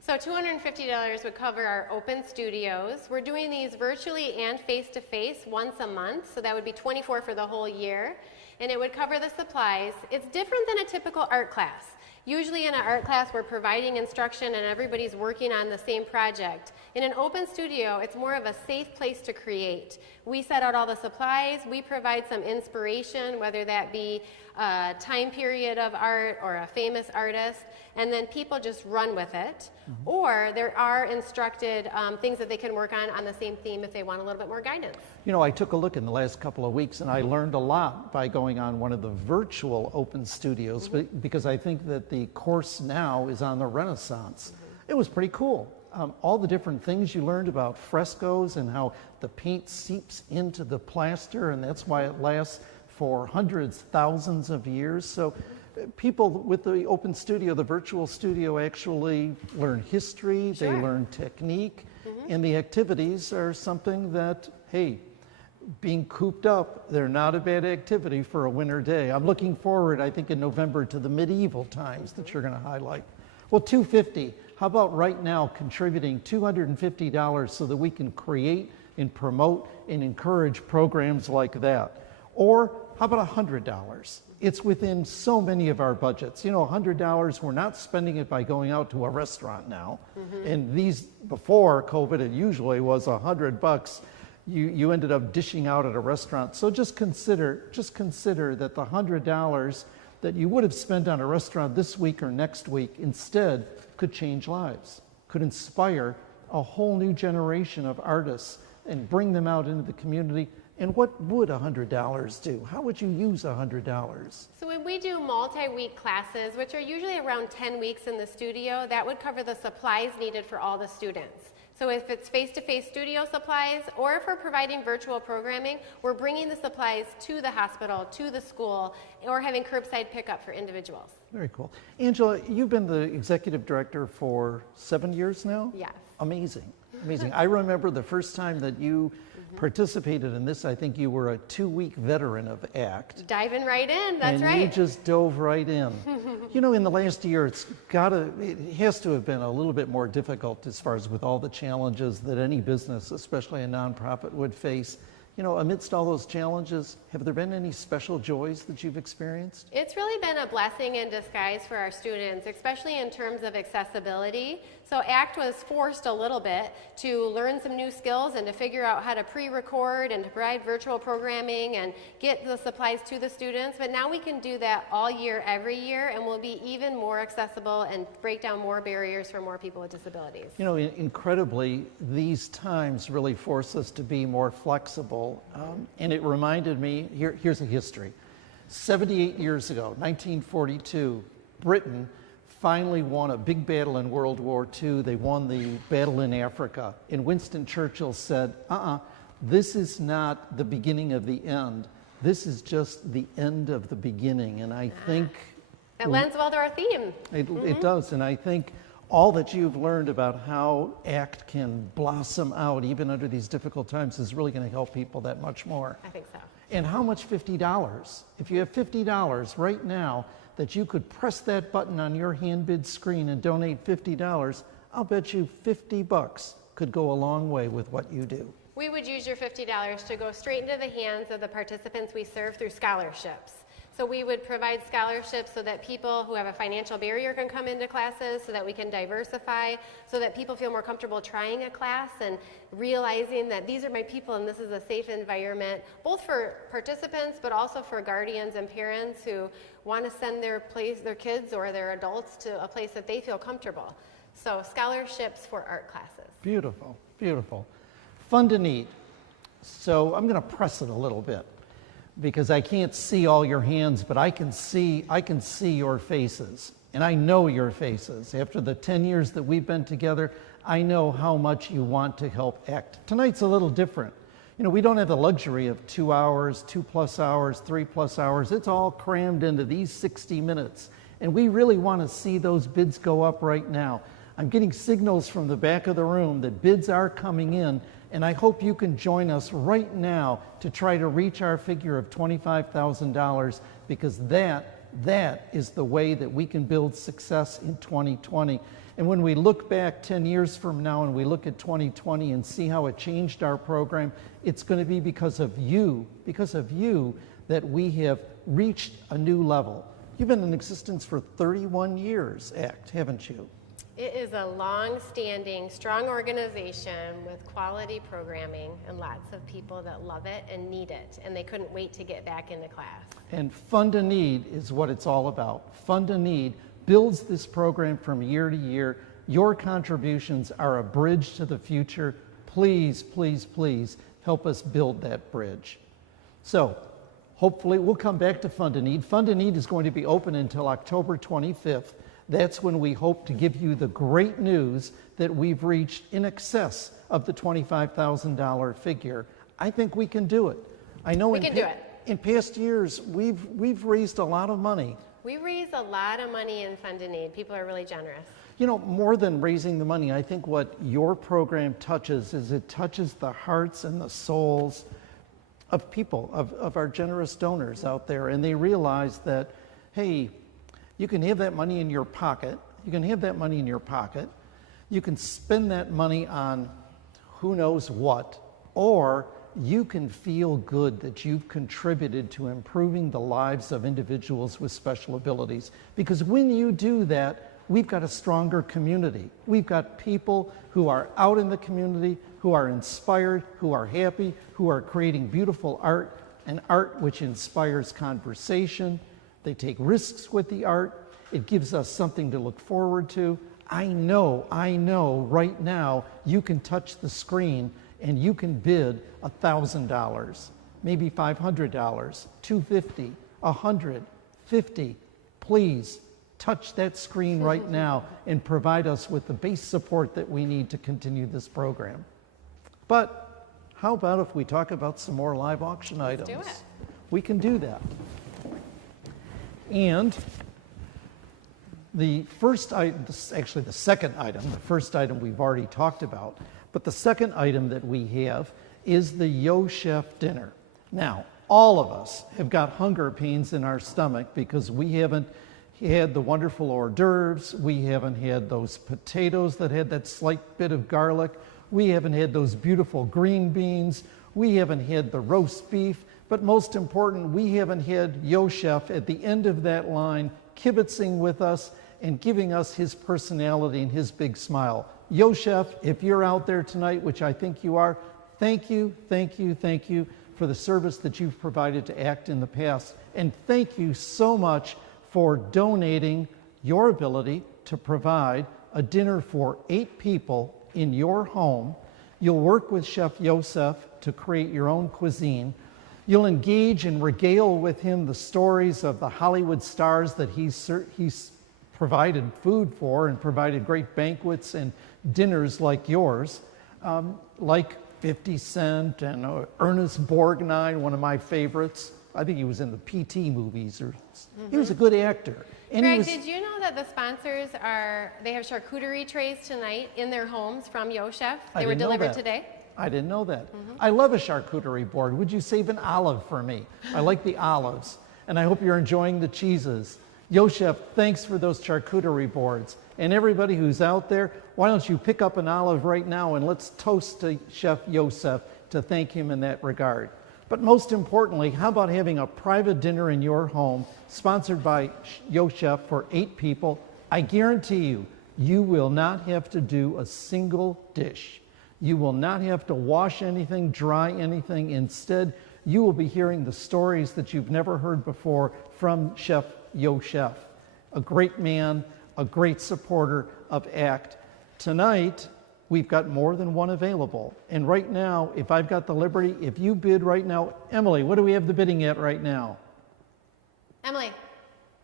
So $250 would cover our open studios. We're doing these virtually and face-to-face once a month, so that would be 24 for the whole year. And it would cover the supplies. It's different than a typical art class. Usually in an art class, we're providing instruction and everybody's working on the same project. In an open studio, it's more of a safe place to create. We set out all the supplies, we provide some inspiration, whether that be a time period of art or a famous artist, and then people just run with it. Or there are instructed things that they can work on the same theme if they want a little bit more guidance. You know, I took a look in the last couple of weeks and I learned a lot by going on one of the virtual open studios, because I think that the course now is on the Renaissance. It was pretty cool. All the different things you learned about frescoes and how the paint seeps into the plaster, and that's why it lasts for hundreds, thousands of years. So people with the open studio, the virtual studio, actually learn history, they learn technique, and the activities are something that, hey, being cooped up, they're not a bad activity for a winter day. I'm looking forward, I think in November, to the medieval times that you're going to highlight. Well, $250, how about right now contributing $250 so that we can create and promote and encourage programs like that? Or how about $100? It's within so many of our budgets. You know, $100, we're not spending it by going out to a restaurant now. And these, before COVID, it usually was $100. You ended up dishing out at a restaurant. So just consider that the $100 that you would have spent on a restaurant this week or next week instead could change lives, could inspire a whole new generation of artists and bring them out into the community. And what would $100 do? How would you use $100? So when we do multi-week classes, which are usually around 10 weeks in the studio, that would cover the supplies needed for all the students. So if it's face-to-face studio supplies, or if we're providing virtual programming, we're bringing the supplies to the hospital, to the school, or having curbside pickup for individuals. Very cool. Angela, you've been the executive director for 7 years now? Yes. Amazing, amazing. I remember the first time that you participated in this. I think you were a 2-week veteran of ACT. Diving right in, that's right. And you just dove right in. You know, in the last year, it has to have been a little bit more difficult as far as with all the challenges that any business, especially a nonprofit, would face. You know, amidst all those challenges, have there been any special joys that you've experienced? It's really been a blessing in disguise for our students, especially in terms of accessibility. So ACT was forced a little bit to learn some new skills and to figure out how to pre-record and to provide virtual programming and get the supplies to the students. But now we can do that all year, every year, and we'll be even more accessible and break down more barriers for more people with disabilities. You know, incredibly, these times really force us to be more flexible. And it reminded me, here's a history. 78 years ago, 1942, Britain finally won a big battle in World War II. They won the battle in Africa. And Winston Churchill said, this is not the beginning of the end. This is just the end of the beginning. And I think... It lends well to our theme. It does. And I think all that you've learned about how ACT can blossom out even under these difficult times is really going to help people that much more. I think so. And how much $50? If you have $50 right now that you could press that button on your hand bid screen and donate $50, I'll bet you $50 could go a long way with what you do. We would use your $50 to go straight into the hands of the participants we serve through scholarships. So we would provide scholarships so that people who have a financial barrier can come into classes, so that we can diversify, so that people feel more comfortable trying a class and realizing that these are my people and this is a safe environment, both for participants but also for guardians and parents who want to send their kids or their adults to a place that they feel comfortable. So scholarships for art classes. Beautiful, beautiful. Fun to need. So I'm going to press it a little bit because I can't see all your hands, but I can see your faces, and I know your faces. After the 10 years that we've been together, I know how much you want to help ACT. Tonight's a little different. You know, we don't have the luxury of 2 hours, 2+ hours, 3+ hours. It's all crammed into these 60 minutes, and we really want to see those bids go up right now. I'm getting signals from the back of the room that bids are coming in, and I hope you can join us right now to try to reach our figure of $25,000, because that is the way that we can build success in 2020. And when we look back 10 years from now and we look at 2020 and see how it changed our program, it's going to be because of you that we have reached a new level. You've been in existence for 31 years, ACT, haven't you? It is a long-standing, strong organization with quality programming and lots of people that love it and need it, and they couldn't wait to get back into class. And Fund a Need is what it's all about. Fund a Need builds this program from year to year. Your contributions are a bridge to the future. Please, please, please help us build that bridge. So hopefully we'll come back to Fund a Need. Fund a Need is going to be open until October 25th. That's when we hope to give you the great news that we've reached in excess of the $25,000 figure. I think we can do it. I know we can do it. In past years, we've raised a lot of money. We raise a lot of money in Fund a Need. People are really generous. You know, more than raising the money, I think what your program touches is it touches the hearts and the souls of people, of our generous donors out there, and they realize that, hey, you can have that money in your pocket. You can have that money in your pocket. You can spend that money on who knows what, or you can feel good that you've contributed to improving the lives of individuals with special abilities. Because when you do that, we've got a stronger community. We've got people who are out in the community, who are inspired, who are happy, who are creating beautiful art, and art which inspires conversation. They take risks with the art. It gives us something to look forward to. I know right now you can touch the screen and you can bid $1,000, maybe $500, $250, $150. Please touch that screen right now and provide us with the base support that we need to continue this program. But how about if we talk about some more live auction items? Let's do it. We can do that. And the first item, actually the second item, the first item we've already talked about, but the second item that we have is the Yo Chef dinner. Now, all of us have got hunger pains in our stomach because we haven't had the wonderful hors d'oeuvres, we haven't had those potatoes that had that slight bit of garlic, we haven't had those beautiful green beans, we haven't had the roast beef, but most important, we haven't had Yo Chef at the end of that line kibitzing with us and giving us his personality and his big smile. Yo Chef, if you're out there tonight, which I think you are, thank you, thank you, thank you for the service that you've provided to ACT in the past. And thank you so much for donating your ability to provide a dinner for 8 people in your home. You'll work with Chef Yosef to create your own cuisine. You'll engage and regale with him the stories of the Hollywood stars that he's provided food for and provided great banquets and dinners like yours, like 50 Cent and Ernest Borgnine, one of my favorites. I think he was in the PT movies. He was a good actor. And Greg, did you know that the sponsors they have charcuterie trays tonight in their homes from Yo Chef? They were delivered today? I didn't know that. I love a charcuterie board. Would you save an olive for me? I like the olives. And I hope you're enjoying the cheeses. Yo Chef, thanks for those charcuterie boards. And everybody who's out there, why don't you pick up an olive right now and let's toast to Chef Yosef to thank him in that regard. But most importantly, how about having a private dinner in your home sponsored by Yo Chef for 8 people? I guarantee you, you will not have to do a single dish. You will not have to wash anything, dry anything. Instead, you will be hearing the stories that you've never heard before from Chef Yo Chef, a great man, a great supporter of ACT. Tonight, we've got more than one available. And right now, if I've got the liberty, if you bid right now, Emily, what do we have the bidding at right now? Emily.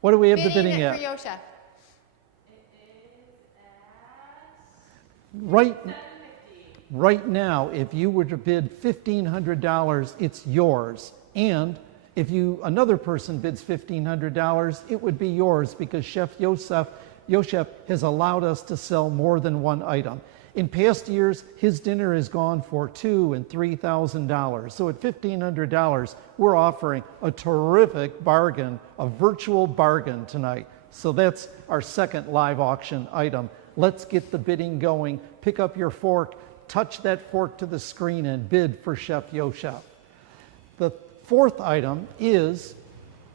What do we have the bidding for at? Yo Chef. Right now, if you were to bid $1,500, it's yours. And if another person bids $1,500, it would be yours because Chef Yo Chef has allowed us to sell more than one item. In past years, his dinner has gone for $2,000 and $3,000. So at $1,500, we're offering a terrific bargain, a virtual bargain tonight. So that's our second live auction item. Let's get the bidding going. Pick up your fork, touch that fork to the screen, and bid for Chef Yo Chef. The fourth item is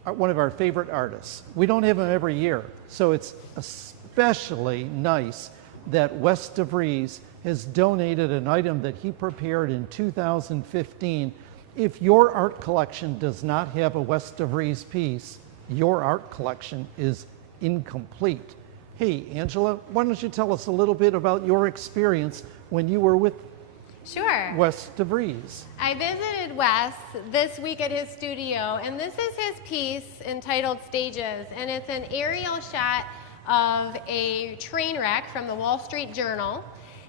one of our favorite artists. We don't have him every year, so it's especially nice that Wes DeVries has donated an item that he prepared in 2015. If your art collection does not have a Wes DeVries piece, your art collection is incomplete. Hey, Angela, why don't you tell us a little bit about your experience when you were with Sure. Wes DeVries? I visited Wes this week at his studio, and this is his piece entitled Stages, and it's an aerial shot of a train wreck from the Wall Street Journal,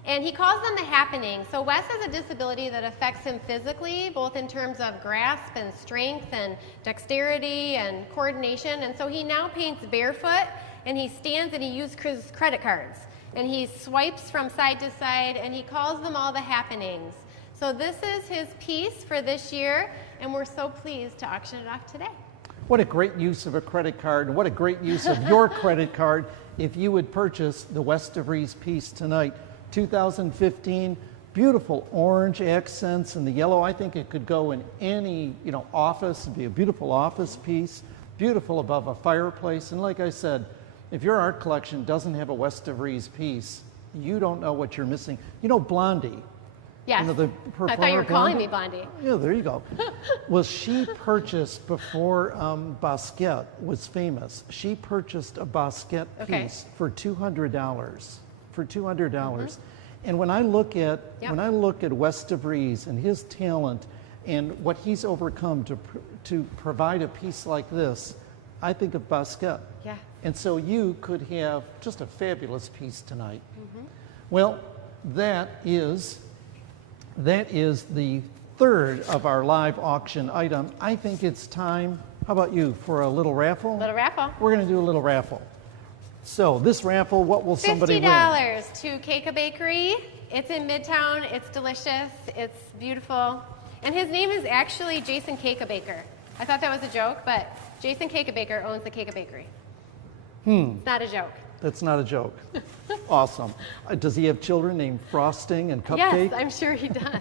and he calls them the happenings. So Wes has a disability that affects him physically, both in terms of grasp and strength and dexterity and coordination, and so he now paints barefoot, and he stands and he uses his credit cards, and he swipes from side to side, and he calls them all the happenings. So this is his piece for this year, and we're so pleased to auction it off today. What a great use of a credit card, and what a great use of your credit card if you would purchase the Wes DeVries piece tonight. 2015, beautiful orange accents and the yellow. I think it could go in any office. It'd be a beautiful office piece, beautiful above a fireplace. And like I said, if your art collection doesn't have a Wes DeVries piece, you don't know what you're missing. You know Blondie? Yes. The I thought you were calling me Blondie. Yeah, there you go. Well, she purchased, before Basquiat was famous, she purchased a Basquiat piece for $200. For $200. And when I look at Wes DeVries and his talent and what he's overcome to provide a piece like this, I think of Basquiat. Yeah. And so you could have just a fabulous piece tonight. Well, that is the third of our live auction item. I think it's time, how about you, for a little raffle? Little raffle. We're going to do a little raffle. So this raffle, what will somebody win? $50 to Cake Bakery. It's in Midtown. It's delicious. It's beautiful. And his name is actually Jason Cake Baker. I thought that was a joke, but Jason Cake Baker owns the Cake Bakery. It's not a joke. That's not a joke. Awesome. Does he have children named Frosting and Cupcake? Yes, I'm sure he does.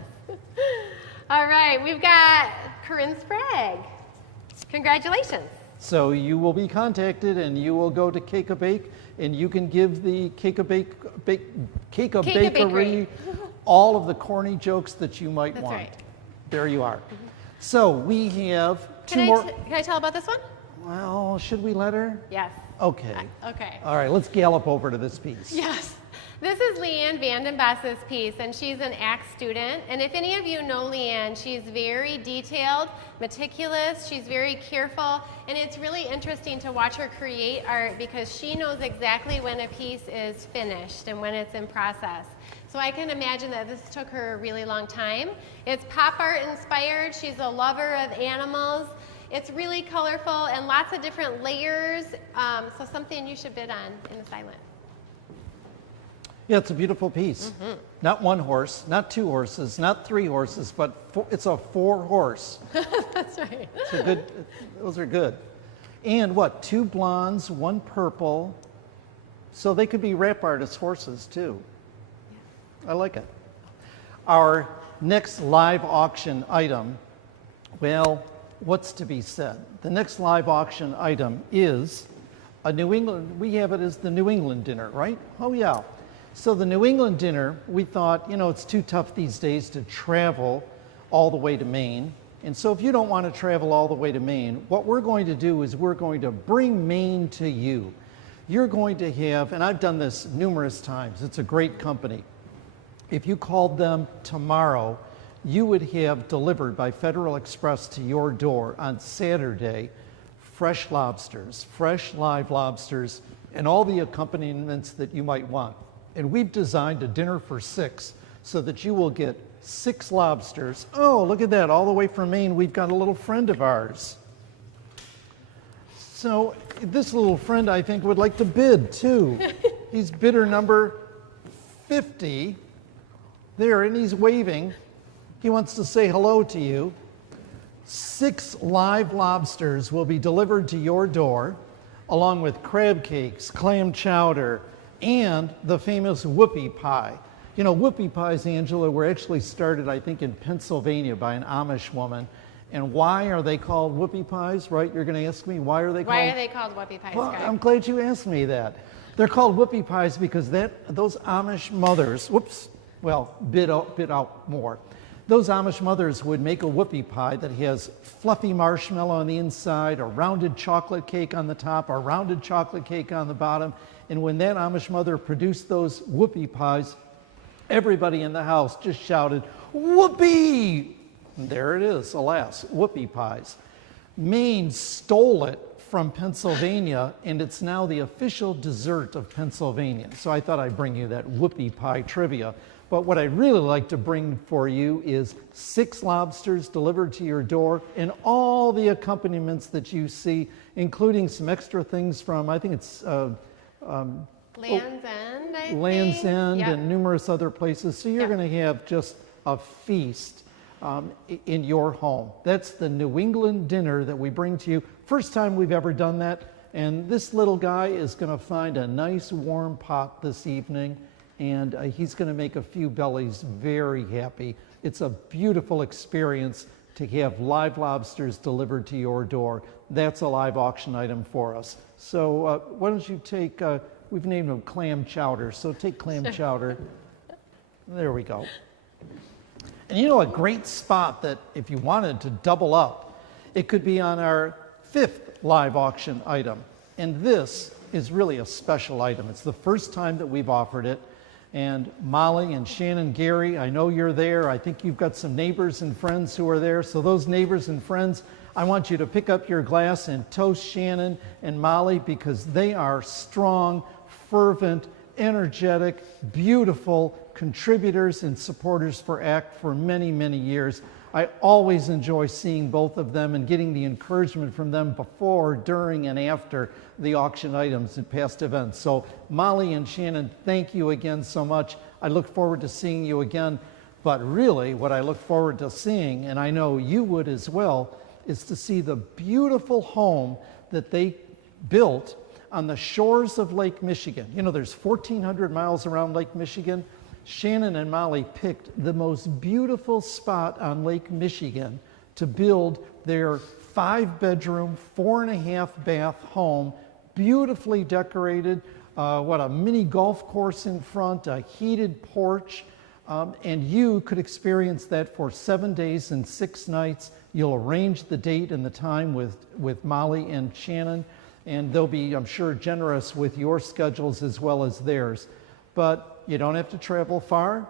All right, we've got Corinne Sprague. Congratulations. So you will be contacted and you will go to Cake Bake and you can give the Cake Bakery all of the corny jokes that you might want. Right. There you are. So we have two more. Can I tell about this one? Well, should we let her? Yes. Okay. Okay. All right, let's gallop over to this piece. Yes. This is Leanne Vandenbos's piece, and she's an ACT student. And if any of you know Leanne, she's very detailed, meticulous, she's very careful, and it's really interesting to watch her create art because she knows exactly when a piece is finished and when it's in process. So I can imagine that this took her a really long time. It's pop art inspired. She's a lover of animals. It's really colorful and lots of different layers, so something you should bid on in the silent. Yeah, it's a beautiful piece. Not one horse, not two horses, not three horses, but it's a 4-horse. That's right. It's a good, those are good. And what, 2 blondes, 1 purple. So they could be rap artist horses too. I like it. Our next live auction item Well, what's to be said? The next live auction item is a New England, we have it as the New England dinner, right? Oh yeah. So the New England dinner, we thought, you know, it's too tough these days to travel all the way to Maine. And so if you don't want to travel all the way to Maine, what we're going to do is we're going to bring Maine to you. You're going to have, and I've done this numerous times, it's a great company. If you called them tomorrow, you would have delivered by Federal Express to your door on Saturday fresh lobsters, fresh live lobsters, and all the accompaniments that you might want. And we've designed a dinner for 6 so that you will get 6 lobsters. Oh, look at that, all the way from Maine, we've got a little friend of ours. So this little friend, I think, would like to bid too. He's bidder number 50. There, and he's waving. He wants to say hello to you. 6 live lobsters will be delivered to your door, along with crab cakes, clam chowder, and the famous whoopie pie. You know, whoopie pies, Angela, were actually started, I think, in Pennsylvania by an Amish woman. And why are they called whoopie pies, right? You're going to ask me, why are they called? Why are they called whoopie pies, Well, Greg? I'm glad you asked me that. They're called whoopie pies because those Amish mothers, bid out more. Those Amish mothers would make a whoopie pie that has fluffy marshmallow on the inside, a rounded chocolate cake on the top, a rounded chocolate cake on the bottom. And when that Amish mother produced those whoopie pies, everybody in the house just shouted, "Whoopee!" And there it is, alas, whoopie pies. Maine stole it from Pennsylvania, and it's now the official dessert of Pennsylvania. So I thought I'd bring you that whoopie pie trivia. But what I'd really like to bring for you is 6 lobsters delivered to your door and all the accompaniments that you see, including some extra things from, I think it's Land's End, I think. Land's End Yep. and numerous other places. So you're going to have just a feast in your home. That's the New England dinner that we bring to you. First time we've ever done that. And this little guy is going to find a nice warm pot this evening, and he's going to make a few bellies very happy. It's a beautiful experience to have live lobsters delivered to your door. That's a live auction item for us. So why don't you take, we've named them clam chowder, so take clam chowder. There we go. And you know, a great spot that if you wanted to double up, it could be on our 5th live auction item. And this is really a special item. It's the first time that we've offered it. And Molly and Shannon Gary, I know you're there. I think you've got some neighbors and friends who are there. So those neighbors and friends, I want you to pick up your glass and toast Shannon and Molly because they are strong, fervent, energetic, beautiful contributors and supporters for ACT for many, many years. I always enjoy seeing both of them and getting the encouragement from them before, during, and after the auction items and past events. So Molly and Shannon, thank you again so much. I look forward to seeing you again. But really, what I look forward to seeing, and I know you would as well, is to see the beautiful home that they built on the shores of Lake Michigan. You know, there's 1,400 miles around Lake Michigan. Shannon and Molly picked the most beautiful spot on Lake Michigan to build their 5-bedroom, 4.5-bath home, beautifully decorated, a mini golf course in front, a heated porch, and you could experience that for 7 days and 6 nights. You'll arrange the date and the time with Molly and Shannon, and they'll be, I'm sure, generous with your schedules as well as theirs. But you don't have to travel far.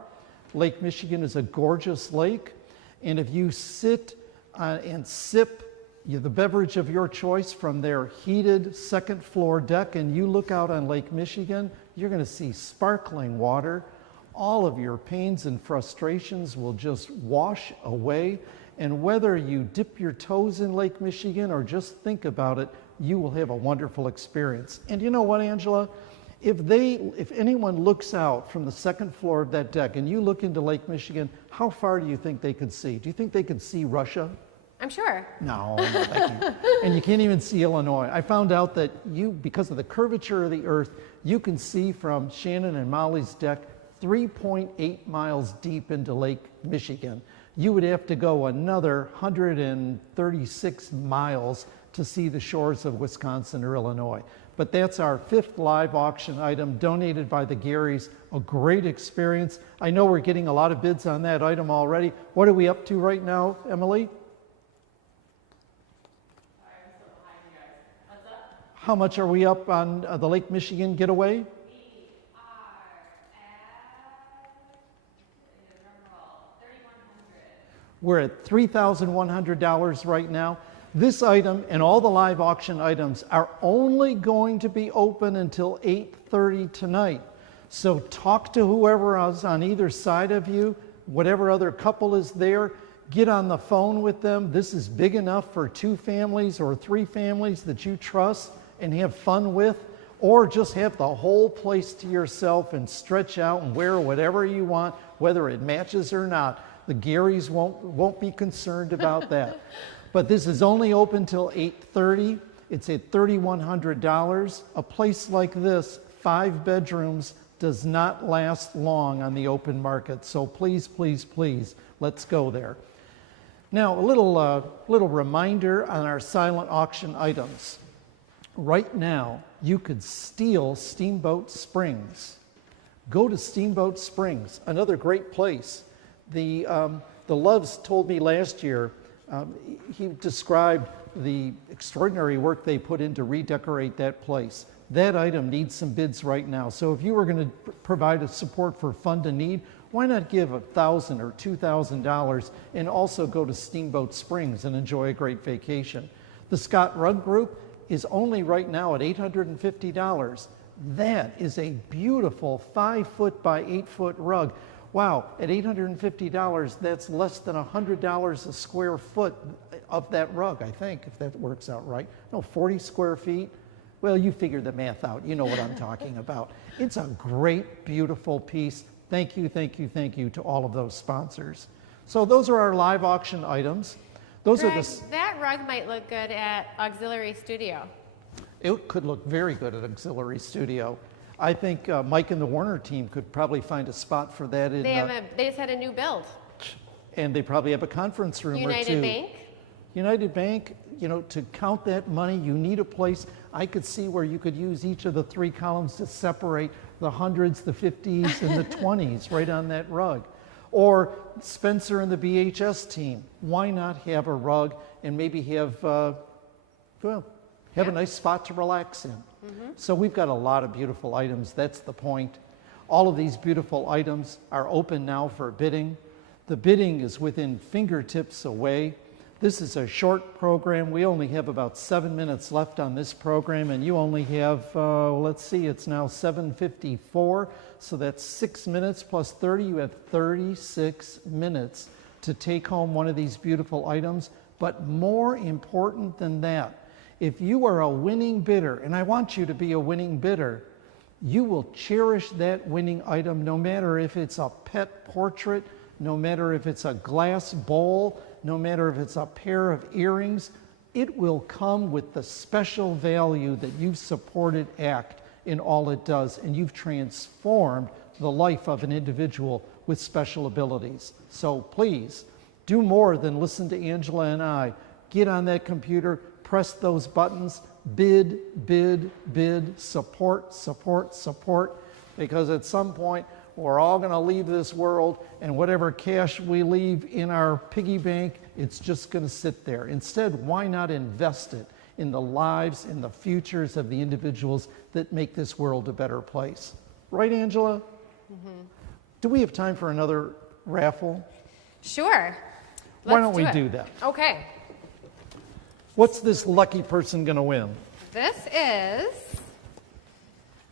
Lake Michigan is a gorgeous lake, and if you sit and sip the beverage of your choice from their heated second floor deck and you look out on Lake Michigan, you're going to see sparkling water. All of your pains and frustrations will just wash away, and whether you dip your toes in Lake Michigan or just think about it, you will have a wonderful experience. And you know what, Angela? If anyone looks out from the second floor of that deck and you look into Lake Michigan, how far do you think they could see? Do you think they could see Russia? I'm sure. No, and you can't even see Illinois. I found out that because of the curvature of the earth, you can see from Shannon and Molly's deck 3.8 miles deep into Lake Michigan. you would have to go another 136 miles to see the shores of Wisconsin or Illinois. But that's our 5th live auction item donated by the Garys. A great experience. I know we're getting a lot of bids on that item already. What are we up to right now, Emily? How much are we up on the Lake Michigan getaway? We're at $3,100 right now. This item and all the live auction items are only going to be open until 8:30 tonight. So talk to whoever is on either side of you, whatever other couple is there, get on the phone with them. This is big enough for 2 families or 3 families that you trust and have fun with, or just have the whole place to yourself and stretch out and wear whatever you want, whether it matches or not. The Garys won't be concerned about that. But this is only open till 8:30. It's at $3,100. A place like this, 5 bedrooms, does not last long on the open market. So please, please, please, let's go there. Now, a little reminder on our silent auction items. Right now, you could steal Steamboat Springs. Go to Steamboat Springs, another great place. The Loves told me last year, he described the extraordinary work they put in to redecorate that place. That item needs some bids right now. So if you were going to provide a support for Fund a Need, why not give $1,000 or $2,000 and also go to Steamboat Springs and enjoy a great vacation? The Scott Rug Group is only right now at $850. That is a beautiful 5-foot by 8-foot rug. Wow, at $850, that's less than $100 a square foot of that rug, I think, if that works out right. No, 40 square feet. Well, you figured the math out. You know what I'm talking about. It's a great, beautiful piece. Thank you, thank you, thank you to all of those sponsors. So those are our live auction items. Those Greg, are the... that rug might look good at Auxiliary Studio. It could look very good at Auxiliary Studio. I think Mike and the Warner team could probably find a spot for that. In, they just had a new build. And they probably have a conference room or 2. United Bank? United Bank, you know, to count that money, you need a place. I could see where you could use each of the 3 columns to separate the hundreds, the 50s, and the 20s right on that rug. Or Spencer and the BHS team, why not have a rug and maybe have, a nice spot to relax in? Mm-hmm. So we've got a lot of beautiful items. That's the point. All of these beautiful items are open now for bidding. The bidding is within fingertips away. This is a short program. We only have about 7 minutes left on this program, and you only have, let's see, it's now 7:54, so that's 6 minutes plus 30. You have 36 minutes to take home one of these beautiful items. But more important than that, if you are a winning bidder, and I want you to be a winning bidder, you will cherish that winning item no matter if it's a pet portrait, no matter if it's a glass bowl, no matter if it's a pair of earrings. It will come with the special value that you've supported ACT in all it does, and you've transformed the life of an individual with special abilities. So please, do more than listen to Angela and I. Get on that computer, press those buttons, bid, bid, bid, support, support, support, because at some point, we're all going to leave this world, and whatever cash we leave in our piggy bank, it's just going to sit there. Instead, why not invest it in the lives and the futures of the individuals that make this world a better place? Right, Angela? Mm-hmm. Do we have time for another raffle? Sure. Why don't we do that? Okay. What's this lucky person going to win? This is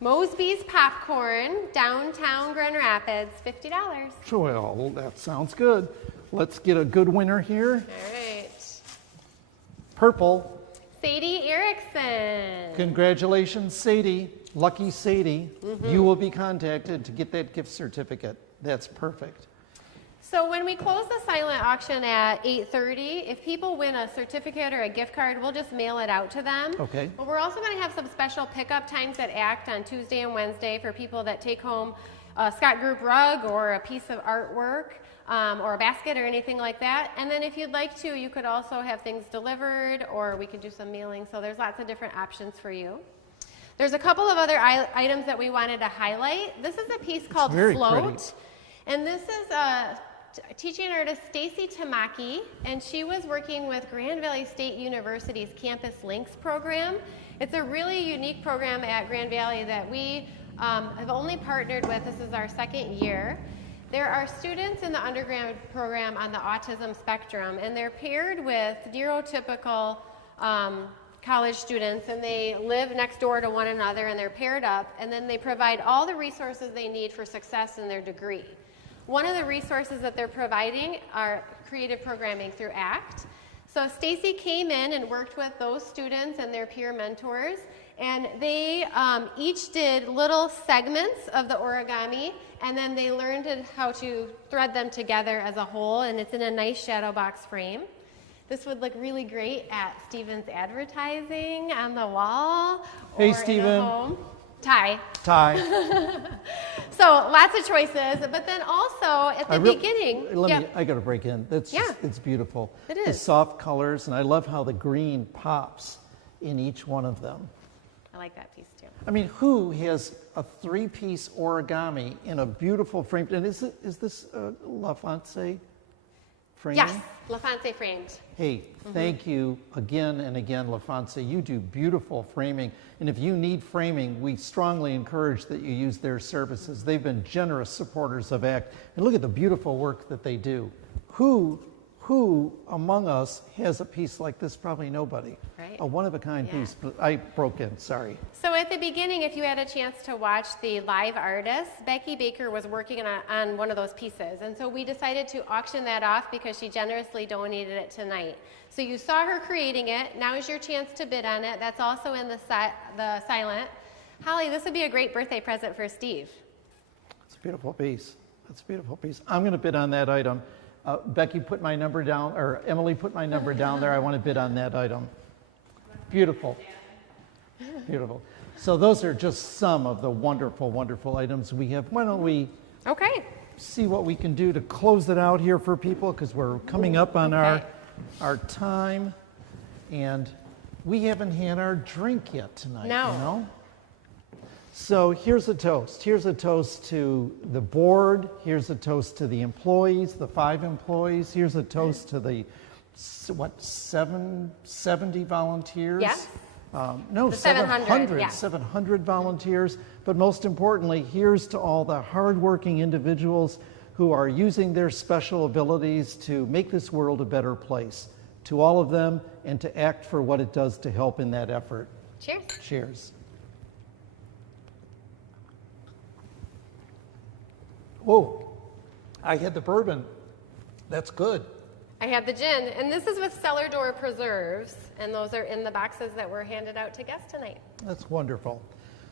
Mosby's Popcorn, downtown Grand Rapids, $50. Well, that sounds good. Let's get a good winner here. All right. Purple. Sadie Erickson. Congratulations, Sadie. Lucky Sadie. Mm-hmm. You will be contacted to get that gift certificate. That's perfect. So when we close the silent auction at 8:30, if people win a certificate or a gift card, we'll just mail it out to them. Okay. But we're also going to have some special pickup times at ACT on Tuesday and Wednesday for people that take home a Scott Group rug or a piece of artwork or a basket or anything like that. And then if you'd like to, you could also have things delivered, or we could do some mailing. So there's lots of different options for you. There's a couple of other items that we wanted to highlight. This is a piece called Float. Pretty. And this is teaching artist Stacy Tamaki, and she was working with Grand Valley State University's Campus Links program. It's a really unique program at Grand Valley that we have only partnered with. This is our second year. There are students in the undergrad program on the autism spectrum, and they're paired with neurotypical college students, and they live next door to one another, and they're paired up, and then they provide all the resources they need for success in their degree. One of the resources that they're providing are creative programming through ACT. So Stacy came in and worked with those students and their peer mentors, and they each did little segments of the origami, and then they learned how to thread them together as a whole, and it's in a nice shadow box frame. This would look really great at Stephen's advertising on the wall. Hey, or Stephen. in a home. Ty. So lots of choices, but then also at the beginning. I got to break in. It's beautiful. It is. The soft colors, and I love how the green pops in each one of them. I like that piece too. I mean, who has a 3-piece origami in a beautiful frame? And is this LaFontaine framing? Yes, LaFontaine framed. Hey, thank you again and again, LaFontaine. You do beautiful framing. And if you need framing, we strongly encourage that you use their services. They've been generous supporters of ACT. And look at the beautiful work that they do. Who among us has a piece like this? Probably nobody. Right. A one-of-a-kind piece. But I broke in, sorry. So at the beginning, if you had a chance to watch the live artist, Becky Baker was working on one of those pieces. And so we decided to auction that off because she generously donated it tonight. So you saw her creating it. Now is your chance to bid on it. That's also in the silent. Holly, this would be a great birthday present for Steve. It's a beautiful piece. That's a beautiful piece. I'm going to bid on that item. Becky put my number down, or Emily put my number down there. I want to bid on that item. Beautiful. Beautiful. So those are just some of the wonderful, wonderful items we have. Why don't we see what we can do to close it out here for people, because we're coming up on our time, and we haven't had our drink yet tonight. No. You know? So here's a toast. Here's a toast to the board. Here's a toast to the employees, the 5 employees. Here's a toast to the, 70 volunteers? Yes. No, 700, 700 volunteers. But most importantly, here's to all the hardworking individuals who are using their special abilities to make this world a better place. To all of them, and to ACT for what it does to help in that effort. Cheers. Cheers. Whoa, I had the bourbon. That's good. I had the gin, and this is with cellar door preserves, and those are in the boxes that were handed out to guests tonight. That's wonderful.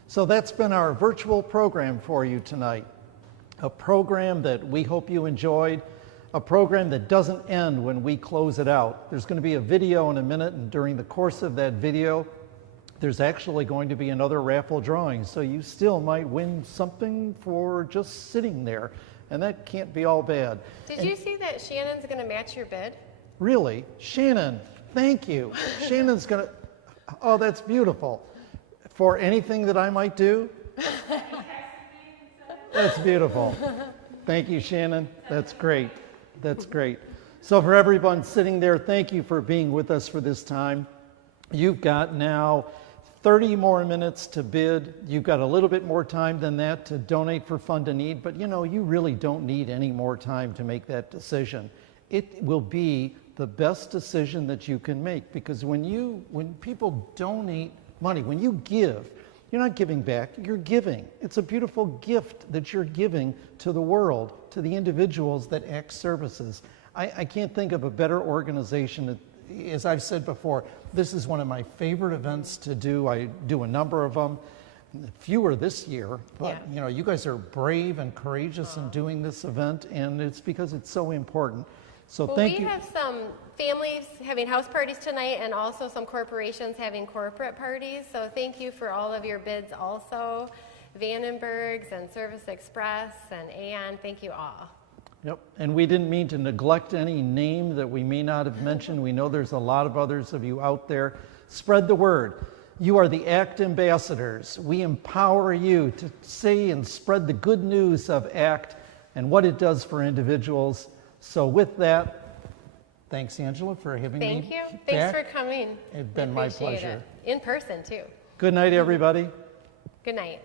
So that's been our virtual program for you tonight. A program that we hope you enjoyed, a program that doesn't end when we close it out. There's going to be a video in a minute, and during the course of that video, there's actually going to be another raffle drawing, so you still might win something for just sitting there, and that can't be all bad. Did you see that Shannon's going to match your bid? Really? Shannon, thank you. Shannon's going to, oh, that's beautiful. For anything that I might do? That's beautiful. Thank you, Shannon. That's great. That's great. So for everyone sitting there, thank you for being with us for this time. You've got now 30 more minutes to bid. You've got a little bit more time than that to donate for Fund a Need, but you know, you really don't need any more time to make that decision. It will be the best decision that you can make, because when people donate money, when you give, you're not giving back, you're giving. It's a beautiful gift that you're giving to the world, to the individuals that ACT services. I can't think of a better organization. As I've said before, this is one of my favorite events to do. I do a number of them, fewer this year, but you know, you guys are brave and courageous in doing this event, and it's because it's so important. So thank you. We have some families having house parties tonight, and also some corporations having corporate parties. So thank you for all of your bids also. Vandenbergs and Service Express and Aon. Thank you all. Yep, and we didn't mean to neglect any name that we may not have mentioned. We know there's a lot of others of you out there. Spread the word. You are the ACT ambassadors. We empower you to say and spread the good news of ACT and what it does for individuals. So with that, thanks, Angela, for having me. Thank you. Thanks for coming. It's been my pleasure. In person, too. Good night, everybody. Good night.